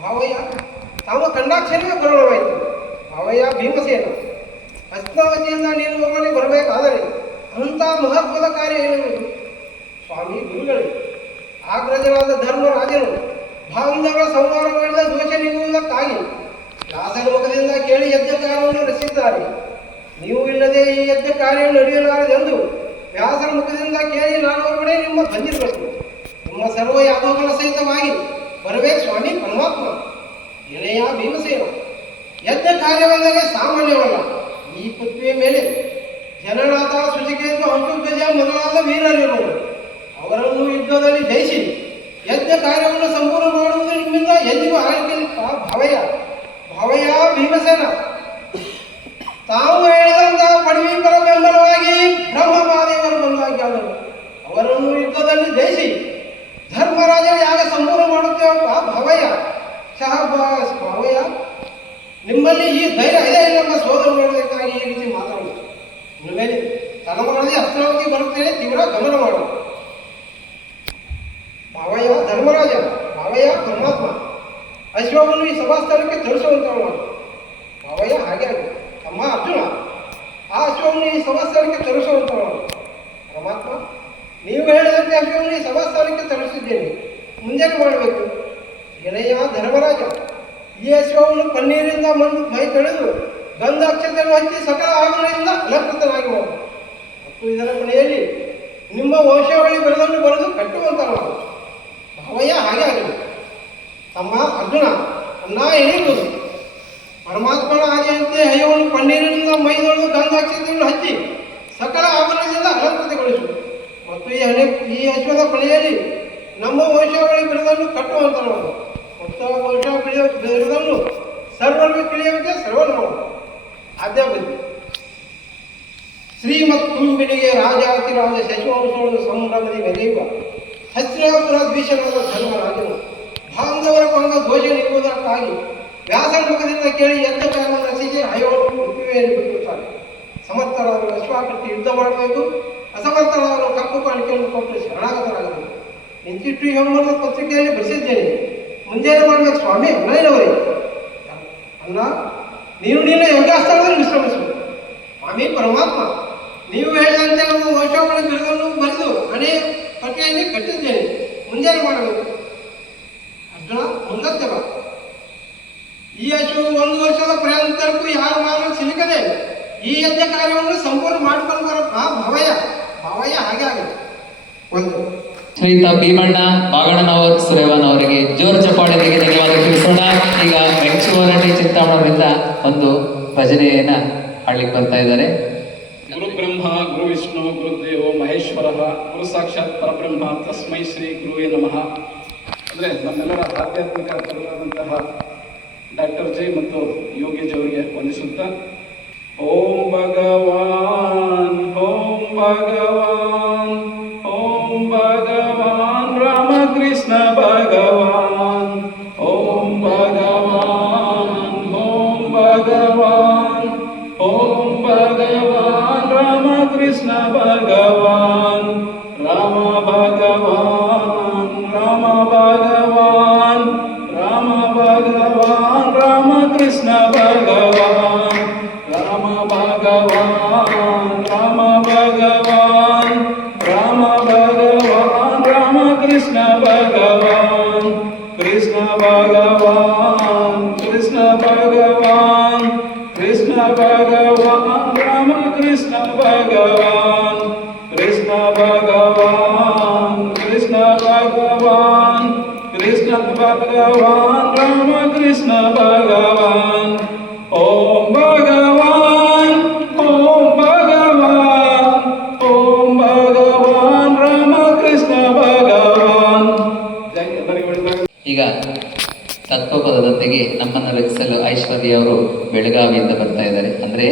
ಭಾವಯ್ಯ ತಾವು ಕಂಡಾಕ್ಷರವೇ ಬರೋಣವಾಯಿತು. ಭಾವಯ್ಯ ಭೀಮಸೇನ, ಹಸ್ತಾವತಿಯಿಂದ ನೀನು ಒಬ್ಬನೇ ಬರಬೇಕಾದರೆ ಅಂಥ ಮಹತ್ವದ ಕಾರ್ಯ ಏನಿರುವುದು? ಸ್ವಾಮಿ ಗುರುಗಳೇ, ಆಗ್ರಜನಾದ ಧರ್ಮರಾಜನು ಬಾಂಧವರ ಸಂಹಾರ ಮಾಡಿದ ದೋಷ ನೀಗುವುದಕ್ಕಾಗಿ ವ್ಯಾಸನ ಮುಖದಿಂದ ಕೇಳಿ ಯಜ್ಞ ಕಾರ್ಯವನ್ನು ರಚಿಸಿದ್ದಾರೆ. ನೀವು ಇಲ್ಲದೆ ಈ ಯಜ್ಞ ಕಾರ್ಯ ನಡೆಯಲಾರದೆಂದು ವ್ಯಾಸನ ಮುಖದಿಂದ ಕೇಳಿ ನಾನು ಒಬ್ಬನೇ ನಿಮ್ಮ ಬಂದಿರಬೇಕು. ನಿಮ್ಮ ಸರ್ವ ಯಾದವಗಳ ಸಹಿತವಾಗಿ ಬರಬೇಕು ಸ್ವಾಮಿ ಪರಮಾತ್ಮ. ಏನಯ್ಯ ಭೀಮಸೇನ, ಯಜ್ಞ ಕಾರ್ಯವೆಂದರೆ ಸಾಮಾನ್ಯವಲ್ಲ. ಈ ಪೃಥ್ವಿಯ ಮೇಲೆ ಜನನಾಥ, ಶುಚಿಕೇತು, ಹಂಸಧ್ವಜ ಮೊದಲಾದ ವೀರರಿರುವರು. ಅವರನ್ನು ಯುದ್ಧದಲ್ಲಿ ಜಯಿಸಿ ಯಜ್ಞ ಕಾರ್ಯವನ್ನು ಸಂಪೂರ್ಣ ಮಾಡುವುದು ನಿಮ್ಮಿಂದ ಎಂದಿಗೂ ಆಗಲಿಕ್ಕಿಲ್ಲ. ಭವಯ ಭವಯ ಭೀಮಸೇನ, ತಾವು ಹೇಳಿದಂಥ ಪಡವೀಕರ ಬೆಂಬಲವಾಗಿ ಬ್ರಹ್ಮಮಾದೇವರು ಬಂದಾಗ್ಯಾದರು. ಅವರನ್ನು ಯುದ್ಧದಲ್ಲಿ ಜಯಿಸಿ ಧರ್ಮರಾಜ ಯಾಗ ಸಂಪೂರ್ಣ ಮಾಡುತ್ತೇವಪ್ಪ. ಭವಯ ಶಹಬಾಸ್ ಭವಯ, ನಿಮ್ಮಲ್ಲಿ ಈ ಧೈರ್ಯ ಇದೆ ನಮ್ಮ ಸೋದರ ಮಾಡಬೇಕಾಗಿ ಈ ರೀತಿ ಮಾತಾಡುವುದು. ಇನ್ಮೇಲೆ ತಲೆಮಾರದೆ ಹಸ್ತಾವತಿ ಬರುತ್ತೇನೆ, ತೀವ್ರ ಗಮನ ಮಾಡು. ಭಾವಯ್ಯ ಧರ್ಮರಾಜ, ಭಾವಯ್ಯ ಪರಮಾತ್ಮ, ಅಶ್ವವನ್ನು ಈ ಸಭಾಸ್ಥಳಕ್ಕೆ ತರಿಸುವಂತವನು ಮಾಡು. ಭಾವಯ್ಯ ಹಾಗೆ ಆಗಿದೆ. ಅಮ್ಮ ಅರ್ಜುನ, ಆ ಅಶ್ವವನ್ನು ಈ ಸಭಾಸ್ಥಳಕ್ಕೆ ತರಿಸುವಂತವನು ಮಾಡು. ಪರಮಾತ್ಮ, ನೀವು ಹೇಳಿದಂತೆ ಅಶ್ವವನ್ನು ಈ ಸಭಾಸ್ಥಳಕ್ಕೆ ತರಿಸಿದ್ದೇನೆ, ಮುಂಜಾನೆ ಮಾಡಬೇಕು. ಏನಯ್ಯ ಧರ್ಮರಾಜ, ಈ ಅಶ್ವವನ್ನು ಪನ್ನೀರಿಂದ ಮೈ ತೊಳೆದು ಗಂಧ ಅಕ್ಷತೆಯನ್ನು ಹಚ್ಚಿ ಸಕಲ ಆಭರಣದಿಂದ ಅಲಂಕೃತನಾಗಿ ಮಾಡು. ಮತ್ತು ಇದರ ಕೊನೆಯಲ್ಲಿ ನಿಮ್ಮ ವಂಶಾವಳಿ ಬೆಳೆದನ್ನು ಬರೆದು ಕಟ್ಟುವಂತಲ್ಲ. ಭಾವಯ್ಯ ಹಾಗೆ ಆಗಲಿ. ತಮ್ಮ ಅರ್ಜುನ, ಅನ್ನ ಎಳೆಯುವುದು. ಪರಮಾತ್ಮನ ಆದಿಯಂತೆ ಹಯವನ್ನು ಪನ್ನೀರಿನಿಂದ ಮೈದೊಳೆದು ಗಂಧ ಅಕ್ಷತೆಯನ್ನು ಹಚ್ಚಿ ಸಕಲ ಆಭರಣದಿಂದ ಅಲಂಕೃತಗೊಳಿಸು. ಮತ್ತು ಈ ಅಶ್ವದ ಕೊನೆಯಲ್ಲಿ ನಮ್ಮ ವಂಶಾವಳಿ ಬೆಳೆದನ್ನು ಕಟ್ಟುವಂತಲ್ಲ. ಮತ್ತು ವಂಶಾವಳಿ ಬೆಳೆದನ್ನು ಸರ್ವರ್ವ ತಿಳಿಯುವಂತೆ ಸರ್ವರ್ವ ಮಾಡು. ಆದ್ಯ ಬುದ್ಧಿ ಶ್ರೀಮತ್ ಕುಂಬಿನಿಗೆ ರಾಜಾತಿರಾಜ ಶಶಿವಂಶವನ್ನು ಸಂಭ್ರಮದಿ ಮೆರೆಯುವ ಹಸ್ತಿನಾಪುರ ದ್ವೇಷನಾದ ಧರ್ಮರಾಜನು ಬಾಂಧವರ ಕೊಂದ ದೋಷ ನೀಡುವುದಕ್ಕಾಗಿ ವ್ಯಾಸನ ಮುಖದಿಂದ ಕೇಳಿ ಯಜ್ಞ ಕಾರ್ಯ ರಚಿಸಿ ಹಯವನ್ನು ಪೃಥ್ವಿಯಲ್ಲಿ ಬಿಟ್ಟಿರುತ್ತಾರೆ. ಸಮರ್ಥರಾದರು ಅಶ್ವಾಕಟ್ಟಿ ಯುದ್ಧ ಮಾಡಬೇಕು, ಅಸಮರ್ಥರಾದರು ಕಪ್ಪು ಕಾಣಿಕೆಯನ್ನು ಕೊಟ್ಟು ಶರಣಾಗತರಾಗಬೇಕು. ನಿಂತಿಟ್ಟು ಎಂಬುದು ಪತ್ರಿಕೆಯಲ್ಲಿ ಬರೆಸಿದ್ದೇನೆ, ಮುಂಜಾನೆ ಮಾಡಬೇಕು ಸ್ವಾಮಿ ಅಣ್ಣಯ್ಯನವರೇ. ಅಣ್ಣ, ನೀನು ನಿನ್ನ ಯೋಗಾಸ್ಥಳದಲ್ಲಿ ವಿಶ್ರಮಿಸು. ಸ್ವಾಮಿ ಪರಮಾತ್ಮ, ನೀವು ಹೇಳಿದಂತೆ ನಮ್ಮ ವಂಶಾವಳಿ ಬಿರುದನ್ನು ಬರೆದು ಹಣೆ ಪಟ್ಟಿಯಲ್ಲಿ ಕಟ್ಟಿದ್ದೇನೆ, ಮುಂಜಾನೆ ಮಾಡಬೇಕು. ಅರ್ಜುನ, ಮುಂದಕ್ಕೆ ಬಾ. ಈ ಅಶ್ವ 1 ವರ್ಷದ ಪರ್ಯಂತರಕ್ಕೂ ಯಾರು ಮಾಡಲು ಸಿಲುಕದೆ ಈ ಯಜ್ಞ ಕಾರ್ಯವನ್ನು ಸಂಪೂರ್ಣ ಮಾಡಿಕೊಂಡು ಬರಪ್ಪ. ಭವಯ ಭವಯ ಹಾಗೆ ಆಗಿದೆ. ಒಂದು ಶ್ರೀಯುತ ಭೀಮಣ್ಣ ಬಾಗಣ್ಣನವರ್ ಸುರೇವನ್ ಅವರಿಗೆ ಜೋರು ಚಪ್ಪಾಳೆಗೆ ಧನ್ಯವಾದ ತಿಳಿಸೋಣ. ಈಗ ವೆಂಕಟೇಶ್ವರ ಚಿಂತಾಮಣದಿಂದ ಒಂದು ಭಜನೆಯನ್ನ ಹಾಡ್ಲಿಕ್ಕೆ ಬರ್ತಾ ಇದ್ದಾರೆ. ಗುರು ಬ್ರಹ್ಮ ಗುರು ವಿಷ್ಣು ಗುರುದೇವೋ ಮಹೇಶ್ವರ ಗುರು ಸಾಕ್ಷಾತ್ ಪರಬ್ರಹ್ಮ ತಸ್ಮೈ ಶ್ರೀ ಗುರುವೇ ನಮಃ. ಅಂದರೆ ನಮ್ಮೆಲ್ಲರ ಆಧ್ಯಾತ್ಮಿಕ ಗುರುಗಳಾದಂತಹ ಡಾಕ್ಟರ್ ಜೈ ಮತ್ತು ಯೋಗೇಶ್ ಅವರಿಗೆ ವಂದಿಸುತ್ತಾ ಓಂ ಭಗವಾನ್ ರಾಮಕೃಷ್ಣ ಭಗವಾನ್ ಓಂ ಭಗವಾನ್ ರಾಮಕೃಷ್ಣ ಭಗವಾನ್ ರಾಮ ಭಗವಾನ್ ರಾಮಕೃಷ್ಣ ಭಗವಾನ್ ರಾಮ ಭಗವಾನ್ ರಾಮಕೃಷ್ಣ ಭಗವಾನ್ ಕೃಷ್ಣ ಭಗವಾನ್ ರಾಮಕೃಷ್ಣ ಭಗವಾನ್ ಕೃಷ್ಣ ಭಗವಾನ್ ರಾಮಕೃಷ್ಣ ಭಗವಾನ್ ಓಂ ಭಗವಾನ್ ರಾಮಕೃಷ್ಣ ಭಗವಾನ್. ಜೈ ಎಲ್ಲರಿಗೂ ಒಳ್ಳೆಯದಾಗಲಿ. ಈಗ ತತ್ವಪದದೊಂದಿಗೆ ನಮ್ಮನ್ನು ರಚಿಸಲು ಐಶ್ವರ್ಯ ಅವರು ಬೆಳಗಾವಿಯಿಂದ ಬರ್ತಾ ಇದ್ದಾರೆ. ಅಂದರೆ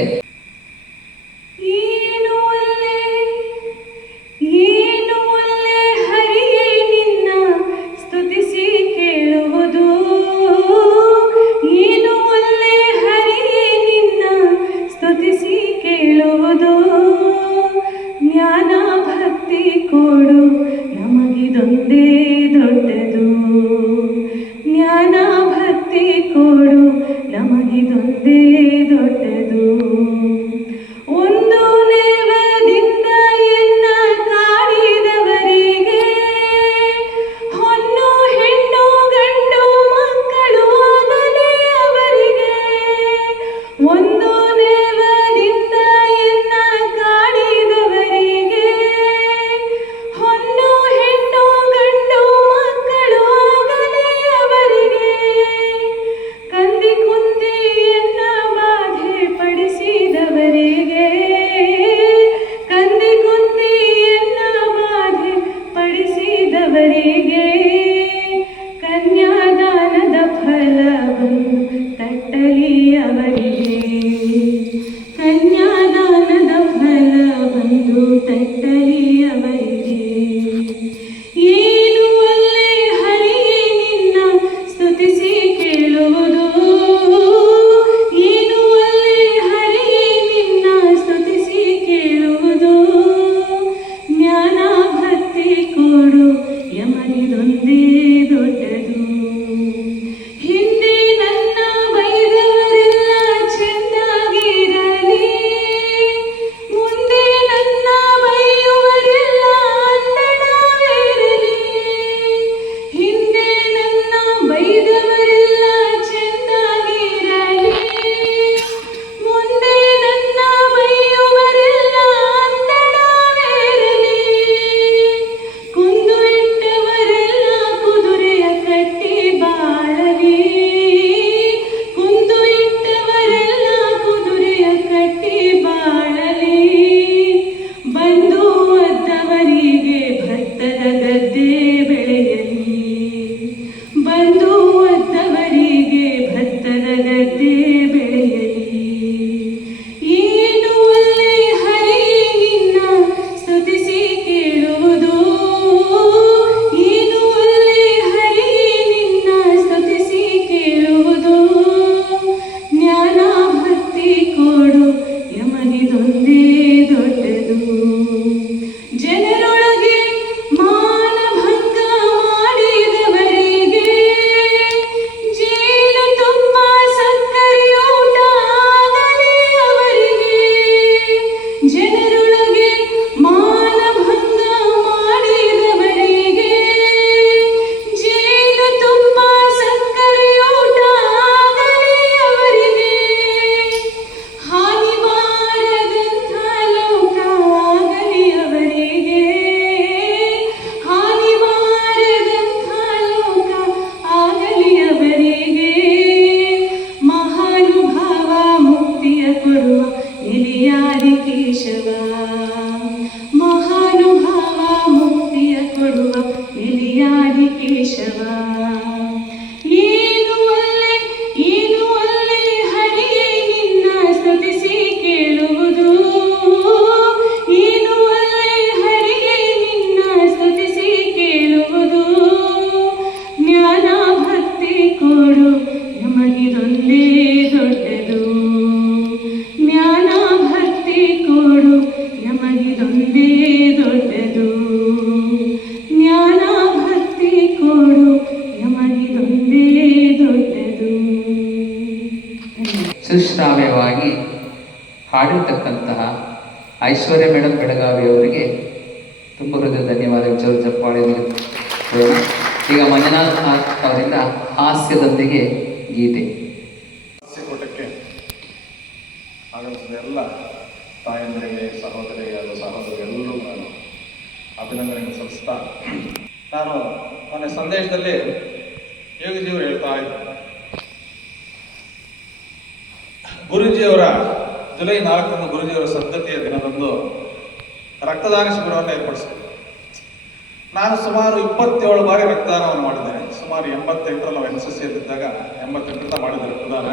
ಜ್ಞಾನ ಭಕ್ತಿ ಕೊಡು ನಮಗಿದೊಂದೇ ದೊಡ್ಡದು, ಜ್ಞಾನ ಭಕ್ತಿ ಕೊಡು ನಮಗಿದೊಂದೇ ದೊಡ್ಡದು. ಐಶ್ವರ್ಯ ಮೇಡಮ್ ಬೆಳಗಾವಿ ಅವರಿಗೆ ತುಂಬ ಹೃದಯ ಧನ್ಯವಾದ. ವಿಚಾರ ಚಪ್ಪಾಳೆ ನೀಡೋಣ. ಈಗ ಮಂಜುನಾಥ್ ಅವರಿಂದ ಹಾಸ್ಯದೊಂದಿಗೆ ಗೀತೆ. ಹಾಸ್ಯಕೂಟಕ್ಕೆ ಆಗಮಿಸಿದ ಎಲ್ಲ ತಾಯಂದರಿಗೆ, ಸಹೋದರಿಗೆ ಹಾಗೂ ಸಹೋದರಿಗೆಲ್ಲರೂ ನಾನು ಅಭಿನಂದನೆಯನ್ನು ಸಲ್ಲಿಸ್ತಾ, ನಾನು ನನ್ನ ಸಂದೇಶದಲ್ಲಿ ಯೋಗಿಜಿಯವರು ಹೇಳ್ತಾ ಇದ್ದರು, ಗುರೂಜಿಯವರ ಜುಲೈ 4ರಂದು ಗುರೂಜಿಯವರ ಸದ್ಧತಿಯ ದಿನದಂದು ರಕ್ತದಾನ ಶಿಬಿರವನ್ನು ಏರ್ಪಡಿಸಿದೆ. ನಾನು ಸುಮಾರು 27 ಬಾರಿ ರಕ್ತದಾನವನ್ನು ಮಾಡಿದ್ದೇನೆ. ಸುಮಾರು 88ರಲ್ಲಿ ನಾವು NCC ಯಲ್ಲಿದ್ದಾಗ 88ರಿಂದ ಮಾಡಿದ್ದೆ ರಕ್ತದಾನ.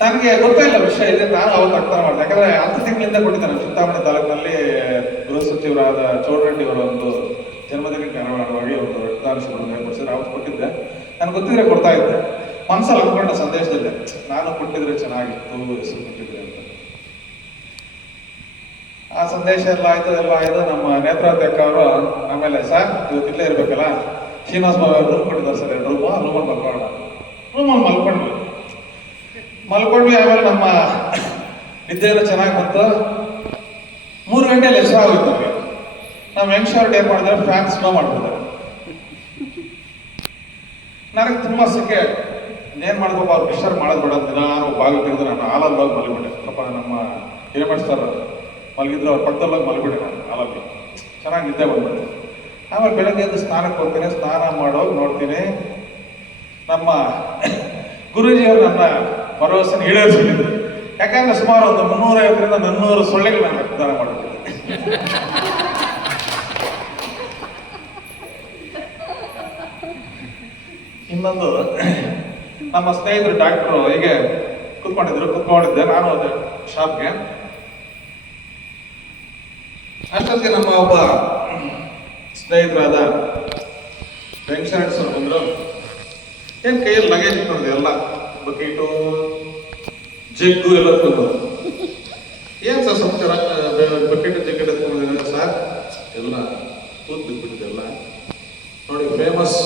ನನಗೆ ಗೊತ್ತಿಲ್ಲ ವಿಷಯ ಇದೆ, ನಾನು ಅವತ್ತು ರಕ್ತದಾನ ಮಾಡಿದೆ. ಯಾಕಂದ್ರೆ 10 ತಿಂಗಳಿಂದ ಕೊಟ್ಟಿದ್ದೇನೆ. ಚಿಂತಾಮಣಿ ತಾಲೂಕಿನಲ್ಲಿ ಗೃಹ ಸಚಿವರಾದ ಚೌಡರೆಡ್ಡಿ ಅವರ ಒಂದು ಜನ್ಮದಿನಕ್ಕೆ ಅನುಗುಣವಾಗಿ ಒಂದು ರಕ್ತದಾನ ಶಿಬಿರವನ್ನು ಏರ್ಪಡಿಸಿದ್ರೆ ಅವತ್ತು ಕೊಟ್ಟಿದ್ದೆ. ನನಗೆ ಗೊತ್ತಿದ್ರೆ ಕೊಡ್ತಾ ಇದ್ದೆ. ಮನಸ್ಸಲ್ಲಿ ಅಂದ್ಕೊಂಡ ಸಂದೇಶದಲ್ಲಿ ನಾನು ಕೊಟ್ಟಿದ್ರೆ ಚೆನ್ನಾಗಿತ್ತು, ಹೆಸರು ಕೊಟ್ಟಿದ್ರೆ ಅಂತ. ಆ ಸಂದೇಶ ಎಲ್ಲ ಆಯ್ತು. ನಮ್ಮ ನೇತ್ರಾವತಿ ಅಕ್ಕ ಅವರು ಆಮೇಲೆ ಸರ್ ಇವತ್ತು ಇಲ್ಲೇ ಇರ್ಬೇಕಲ್ಲ, ಶ್ರೀನಿವಾಸ ಬಾಬು ಅವರು ರೂಮ್ ಕೊಟ್ಟಿದ್ದಾರೆ ಸರ್, ರೂಮಲ್ಲಿ ಮಲ್ಕೊಳ್ಳೋಣ. ರೂಮಲ್ಲಿ ಮಲ್ಕೊಂಡ್ವಿ. ಆಮೇಲೆ ನಮ್ಮ ನಿದ್ದೆಯನ್ನು ಚೆನ್ನಾಗಿ ಬಂತು. 3 ಗಂಟೆಯಲ್ಲಿ ಹೆಸರು ಆಗೋಯ್ತು ನಮಗೆ. ನಮ್ಮ ಯಂಗ್ಸ್ಟರ್ ಏನ್ ಮಾಡಿದ್ರೆ ಫ್ಯಾನ್ ಸ್ಲೋ ಮಾಡ್ಬಿಡ್ತಾರೆ. ನನಗೆ ತುಂಬಾ ಸಿಕ್ಕೆ ಏನ್ ಮಾಡ್ಬೇಕು, ಅವ್ರು ಡಿಸ್ಟರ್ಬ್ ಮಾಡೋದು ಬೇಡ ಅಂತ ನಾನು ಬಾಗಿಲು ತೆಗೆದು ನಾನು ಹಾಲಲ್ಲಿ ಹೋಗಿ ಮಲಗಿಬಿಟ್ಟೆ. ಪಾಪ ನಮ್ಮ ಹಿರೇಮಠ್ ಮಲಗಿದ್ರು ಅವ್ರ ಪಕ್ಕದಲ್ಲಿ ಹೋಗಿ ಮಲಗಿಬಿಟ್ಟೆ. ನಾನು ಹಾಲಲ್ಲಿ ಚೆನ್ನಾಗಿ ನಿದ್ದೆ ಬಂದ್ಬಿಟ್ಟೆ. ಆಮೇಲೆ ಬೆಳಗ್ಗೆ ಎದ್ದು ಸ್ನಾನಕ್ಕೆ ಹೋಗ್ತೀನಿ. ಸ್ನಾನ ಮಾಡೋಗಿ ನೋಡ್ತೀನಿ, ನಮ್ಮ ಗುರೂಜಿಯವರು ನನ್ನ ಭರವಸೆನ ಈಡೇರಿಸಿದ್ರು. ಯಾಕಂದ್ರೆ ಸುಮಾರು ಒಂದು 350ರಿಂದ 400 ಸೊಳ್ಳೆಗಳು ನಾನು ರಕ್ತದಾನ ಮಾಡಿಬಿಟ್ಟಿದ್ದೆ. ಇನ್ನೊಂದು ನಮ್ಮ ಸ್ನೇಹಿತರು ಡಾಕ್ಟ್ರು ಹೀಗೆ ಕುತ್ಕೊಂಡಿದ್ದೆ ನಾನು ಅದೇ ಶಾಪ್ಗೆ. ಅಷ್ಟೊತ್ತಿಗೆ ನಮ್ಮ ಒಬ್ಬ ಸ್ನೇಹಿತರಾದ ವೆಂಕಟೇಶ್ ಅವರು ಬಂದ್ರು. ಏನ್ ಕೈಯಲ್ಲಿ ಲಗೇಜ್ ಇಟ್ಕೊಂಡಿದೆ, ಎಲ್ಲ ಬಕೆಟು ಜಗ್ಗು ಎಲ್ಲ ತಂದು. ಏನ್ ಸರ್ ಸ್ವಲ್ಪ ಬಕೆಟ್ ಜಗ್ಗೆಟ್ ಎತ್ಕೊಂಡಿದ್ದಾರೆ ಸರ್, ಎಲ್ಲ ಕೂತ್ ಬಿಟ್ಬಿಟ್ಟಿದೆ ಎಲ್ಲ ನೋಡಿ. ಫೇಮಸ್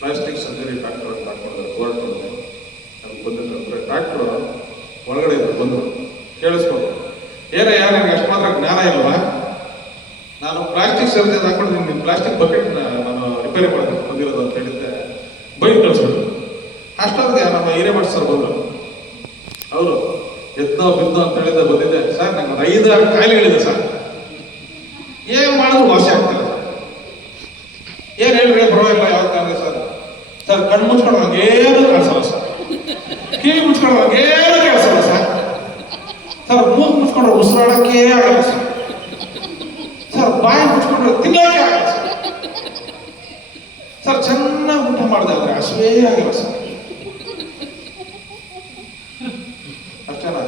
ಪ್ಲಾಸ್ಟಿಕ್ ಸರ್ಜರಿ ಡಾಕ್ಟರ್ ಅಂತ ಹಾಕೊಂಡಿದ್ದಾರೆ, ಬೋರ್ಡ್ ನೋಡಿದೆ. ನಮ್ಗೆ ಬಂದಿದ್ದಾರೆ ಡಾಕ್ಟ್ರು ಒಳಗಡೆ ಇದ್ರು, ಬಂದರು ಕೇಳಿಸ್ಕೊಂಡು, ಏನಯ್ಯ ನನಗೆ ಅಷ್ಟು ಮಾತ್ರ ಜ್ಞಾನ ಇಲ್ವಾ, ನಾನು ಪ್ಲಾಸ್ಟಿಕ್ ಸರ್ಜರಿ ಹಾಕೊಂಡು ನಿಮ್ಗೆ ಪ್ಲಾಸ್ಟಿಕ್ ಬಕೆಟ್ ನಾನು ರಿಪೇರಿ ಮಾಡೋದಕ್ಕೆ ಬಂದಿರೋದು ಅಂತ ಹೇಳಿದ್ದೆ. ಬೈಕ್ ಕಳಿಸ್ಬಿಟ್ಟು ಅಷ್ಟೊತ್ತಿಗೆ ನಮ್ಮ ಹಿರೇಮಠ್ ಸರ್ ಬಂದರು. ಅವರು ಎದ್ದೋ ಬಿದ್ದೋ ಅಂತ ಹೇಳಿದ್ದೆ ಬಂದಿದ್ದೆ. ಸರ್ ನಂಗೆ ಒಂದು 5-6 ಕಾಯಿಲೆಗಳಿದೆ ಸರ್, ಏನ್ ಮಾಡಿದ್ರು ವಾಸಿ ಆಗ್ತಿಲ್ಲ ಸರ್. ಏನ್ ಹೇಳ್ರಿ ಪರವಾಗಿಲ್ಲ, ಯಾವ ಕಾಯಿಲೆ ಸರ್? ಸರ್ ಕಣ್ಣು ಮುಚ್ಕೊಂಡು ಹಂಗೇನು ಕಾಣಿಸಲ್ಲ ಸರ್, ಕಿವಿ ಮುಚ್ಕೊಂಡು ಹಂಗೇನು ಕೇಳಿಸಲ್ಲ ಸರ್, ಮೂಗು ಮುಚ್ಕೊಂಡ್ರೆ ಉಸಿರಾಡಕ್ಕೆ ಆಗಲ್ಲ ಸರ್, ಬಾಯಿ ಮುಚ್ಕೊಂಡ್ರೆ ತಿನ್ನಕ್ಕೆ ಆಗಲ್ಲ ಸರ್, ಚೆನ್ನಾಗಿ ಊಟ ಮಾಡಿದೆ ಆದ್ರೆ ಹಸುವೇ ಆಗಿಲ್ಲ ಸರ್. ಅಷ್ಟೇನಾ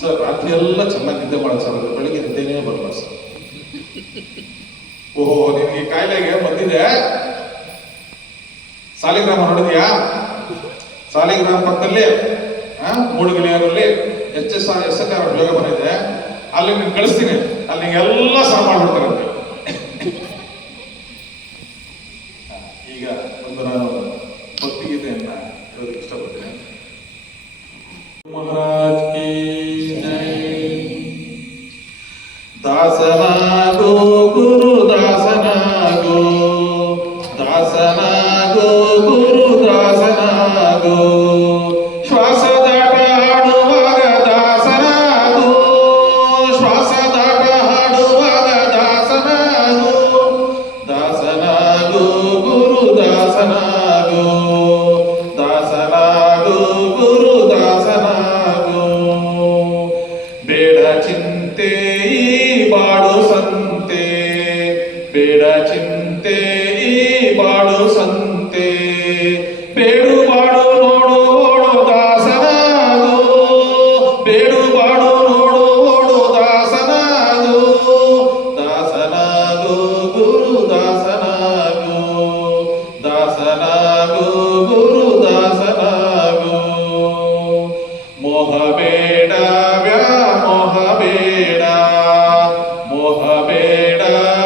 ಸರ್? ರಾತ್ರಿ ಎಲ್ಲ ಚೆನ್ನಾಗಿ ನಿದ್ದೆ ಮಾಡೋದು ಸರ್, ಅದ್ರ ಬೆಳಿಗ್ಗೆ ನಿದ್ದೆನೇ ಬರಲ್ಲ ಸರ್. ಓಹೋ, ನಿನಗೆ ಕಾಯಿಲೆಗೆ ಬಂದಿದೆ. ಸಾಲಿಗ್ರಾಮ ನೋಡಿದ್ಯಾ? ಸಾಲಿಗ್ರಾಮ ಪಕ್ಕದಲ್ಲಿ ಮೂಡುಗಿರಿಯಲ್ಲಿ SSR ಯೋಗ ಬಂದಿದೆ, ಅಲ್ಲಿ ನೀನು ಕಳಿಸ್ತೀನಿ, ಅಲ್ಲಿ ಎಲ್ಲ ಸಹ ಮಾಡ್ಬಿಡ್ತಾರಂತೆ. ಈಗ ಒಂದು ನಾನು ಭಕ್ತಿಗೀತೆಯನ್ನ ಹೇಳೋದಕ್ಕೆ ಇಷ್ಟಪಡ್ತೀನಿ. ಮಹಾರಾಜ್ ಕಿ ಜೈ. ದಾಸನಾಗೋ ಗುರು ದಾಸನಾಗೋ, ದಾಸನಾಗೋ ಗುರು ದಾಸನಾಗೋ, ಶ್ವಾಸದಾಟ ಹಾಡುವಾಗ ದಾಸನಾಗೋ, ಶ್ವಾಸದಾಟ ಹಾಡುವಾಗ ದಾಸನಾಗೋ, ದಾಸನಾಗೋ ಗುರು ದಾಸನಾಗೋ, ದಾಸನಾಗೋ ಗುರು ದಾಸನಾಗೋ. ಬೇಡ ಚಿಂತೆ ಈ ಬಾಡು ಸಂತೆ, ಬೇಡ ಚಿಂತೆ ಈ ಬಾಡು ಸಂತೆ, ಬೇಡು ಬಾಡು ನೋಡು ಓಡು ದಾಸನಾಗೋ, ಬೇಡು ಬಾಡು ನೋಡು ಓಡು ದಾಸನಾಗೋ, ದಾಸನಾಗೋ ಗುರು ದಾಸನಾಗೋ, ದಾಸನಾಗೋ ಗುರು ದಾಸನಾಗೋ. ಮೋಹ ಬೇಡ ವ್ಯಾಮೋಹ ಬೇಡ, ಮೋಹ ಬೇಡ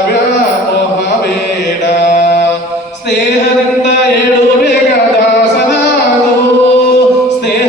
ವ್ಯಾಮೋಹ ಬೇಡ, ಸ್ನೇಹದಿಂದ ಏಳು ಬೇಗ ದಾಸನಾಗೋ, ಸ್ನೇಹ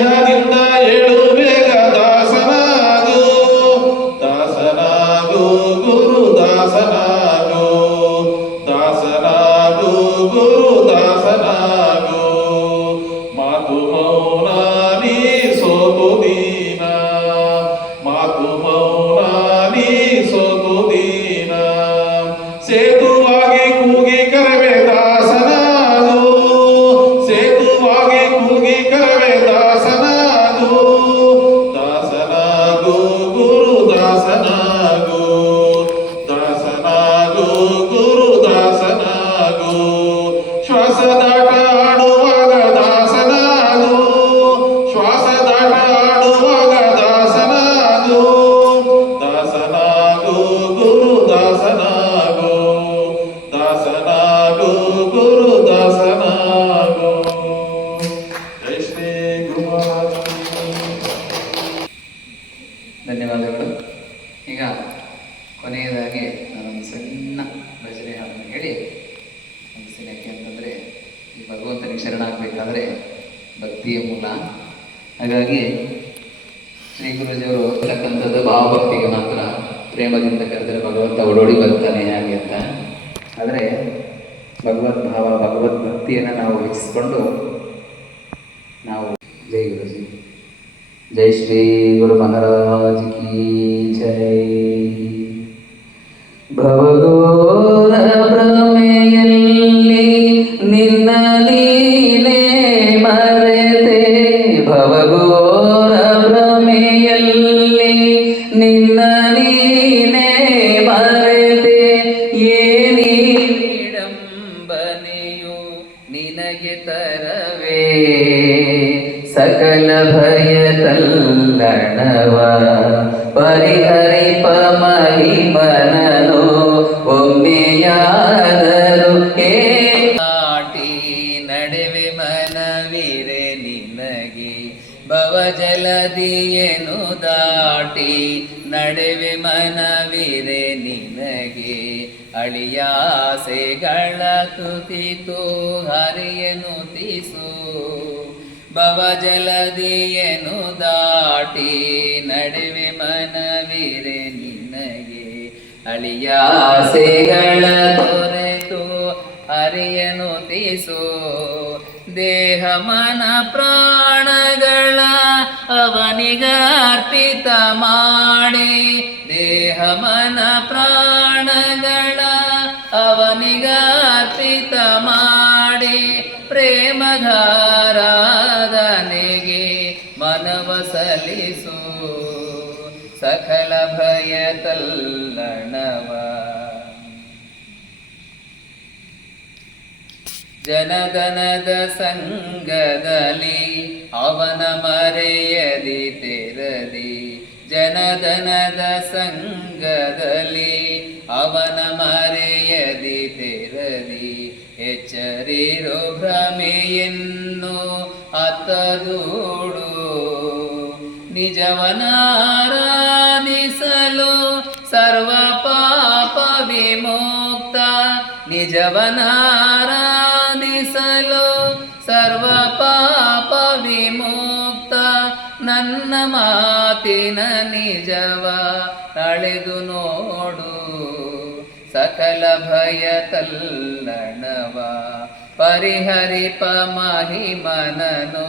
ಧನ್ಯವಾದಗಳು. ಈಗ ಕೊನೆಯದಾಗಿ ನಾನೊಂದು ಸಣ್ಣ ಭಜನೆ ಹಾಡನ್ನು ಹೇಳಿ ಮುಗಿಸ್ತೀನಿ. ಯಾಕೆ ಅಂತಂದರೆ ಈ ಭಗವಂತನಿಗೆ ಶರಣಾಗಬೇಕಾದ್ರೆ ಭಕ್ತಿಯ ಮೂಲ. ಹಾಗಾಗಿ ಶ್ರೀ ಗುರುಜಿಯವರು ಇರ್ತಕ್ಕಂಥದ್ದು ಭಾವಭಕ್ತಿಗೆ ಮಾತ್ರ. ಪ್ರೇಮದಿಂದ ಕರೆದರೆ ಭಗವಂತ ಓಡೋಡಿ ಬರ್ತಾನೆ ಹಾಗೆ ಅಂತ. ಆದರೆ ಭಗವದ್ಭಾವ ಭಗವದ್ಭಕ್ತಿಯನ್ನು ನಾವು ಹೆಚ್ಚಿಸ್ಕೊಂಡು ನಾವು ಜೈ ಗುರುಜಿ, ಜೈ ಶ್ರೀ ಗುರು ಮಹಾರಾಜ್ ಕಿ ಜೈ. ಭವಘೋರ ಭ್ರಮೆಯಲ್ಲಿ ನಿನ್ನ ನೀನೇ ಮರೆತೆ, ಭವಘೋರ ಭ್ರಮೆಯಲ್ಲಿ ನಿನ್ನ ನೀನೇ ಮರೆತೆ, ಏನಿ ವಿಡಂಬನೆಯು ನಿನಗೆ ತರವೇ, ಸಕಲ ಭಯ ತಲ್ಲಣವ ಪರಿಹರಿಪ ಮಹಿಮನನು ಒಮ್ಮೆಯಾದರು ಏಟಿ ನಡೆವೆ ಮನವಿರೆ ನಿನಗೆ, ಭವಜಲದಿಯೇನು ದಾಟಿ ನಡೆವೆ ಮನವಿರೆ ನಿನಗೆ, ಅಳಿಯಾಸೆಗಳ ತುತಿತು ಹರಿಯನು ತಿಸು, ಭವಜಲದಿಯೇನು ದಾಟಿ ನಡೆವೆ ಮನವಿರೆ ನಿನಗೆ, ಅಳಿಯಾಸೆಗಳ ತೊರೆತು ಹರಿಯನು ತಿಸು, ದೇಹ ಮನ ಪ್ರಾಣಗಳ ಅವನಿಗರ್ಪಿತ ಮಾಡಿ, ದೇಹ ಮನ ಪ್ರಾಣಗಳ ಅವನಿಗರ್ಪಿತ ಮಾಡಿ, ಪ್ರೇಮಧಾರಾಧನೆಗೆ ಮನವ ಸಲ್ಲಿಸು, ಸಕಲ ಭಯ ತಲ್ಲಣವ. ಜನಗಣದ ಸಂಗದಲ್ಲಿ ಅವನ ಮರೆಯದಿ ತೆರದಿ, ಜನದನದ ಸಂಗದಲ್ಲಿ ಅವನ ಮರೆಯದಿ ತೆರದಿ, ಎಚ್ಚರಿರೋ ಭ್ರಮೆಯನ್ನು ಅತ್ತದೂಡು, ನಿಜವನಾರಾಧಿಸಲು ಸರ್ವ ಪಾಪ ವಿಮುಕ್ತ, ನಿಜವನಾರಾಧಿಸಲು ಸರ್ವ ಪಾಪ ವಿಮುಕ್ತ, ನನ್ನ ಮಾತಿನ ನಿಜವ ಅಳೆದು ನೋಡು, ಸಕಲ ಭಯ ತಲ್ಲಣವ ಪರಿಹರಿಪ ಮಹಿಮನನು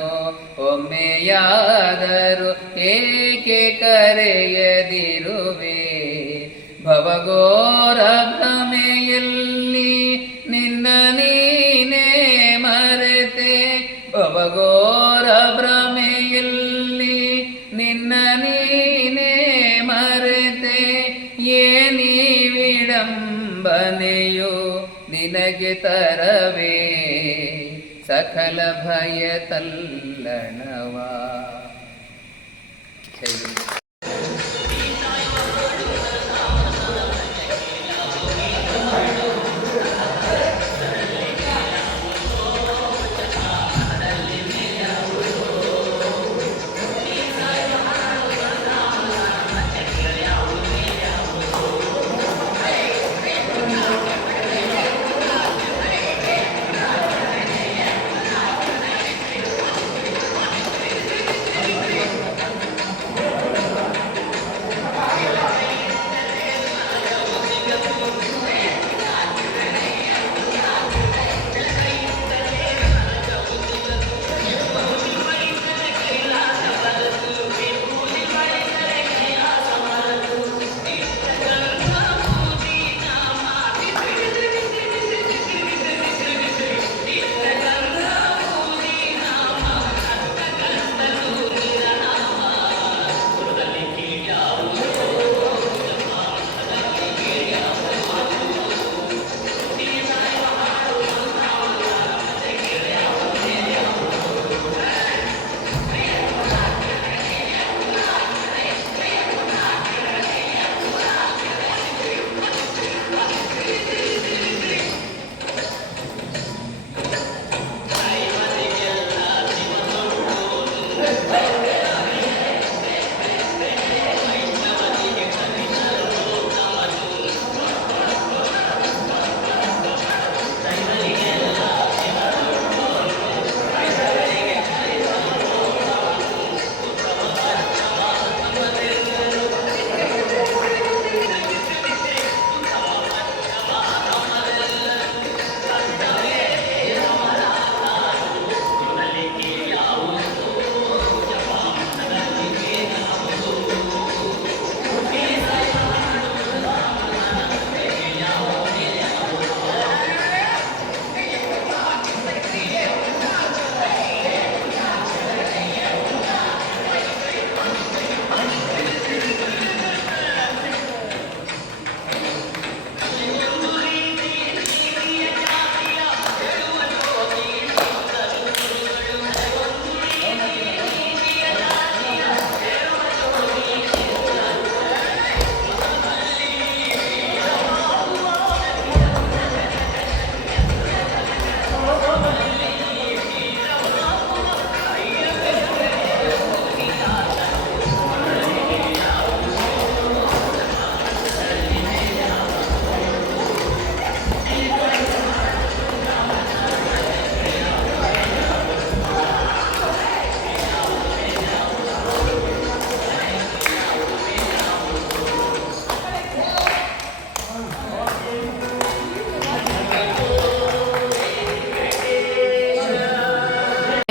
ಒಮ್ಮೆಯಾದರು ಏಕೆ ಕರೆಯದಿರುವೆ, ಭವಘೋರ ಭ್ರಮೆಯಲ್ಲಿ ನಿನ್ನ ನೀನೇ ಮರೆತೆ, ಭವಘೋರ ಭ್ರಮೆಯಲ್ಲಿ ನಿನ್ನ ನೀನೇ ಮರೆತೆ, ಏನಿ ವಿಡಂಬನೆಯು ನಿನಗೆ ತರವೇ, ಸಕಲ ಭಯ ತಲ್ಲಣವ.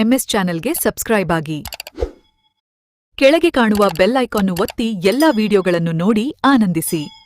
MS ಚಾನೆಲ್ಗೆ ಸಬ್ಸ್ಕ್ರೈಬ್ ಆಗಿ. ಕೆಳಗೆ ಕಾಣುವ ಬೆಲ್ ಐಕಾನ್ ಒತ್ತಿ ಎಲ್ಲಾ ವಿಡಿಯೋಗಳನ್ನು ನೋಡಿ ಆನಂದಿಸಿ.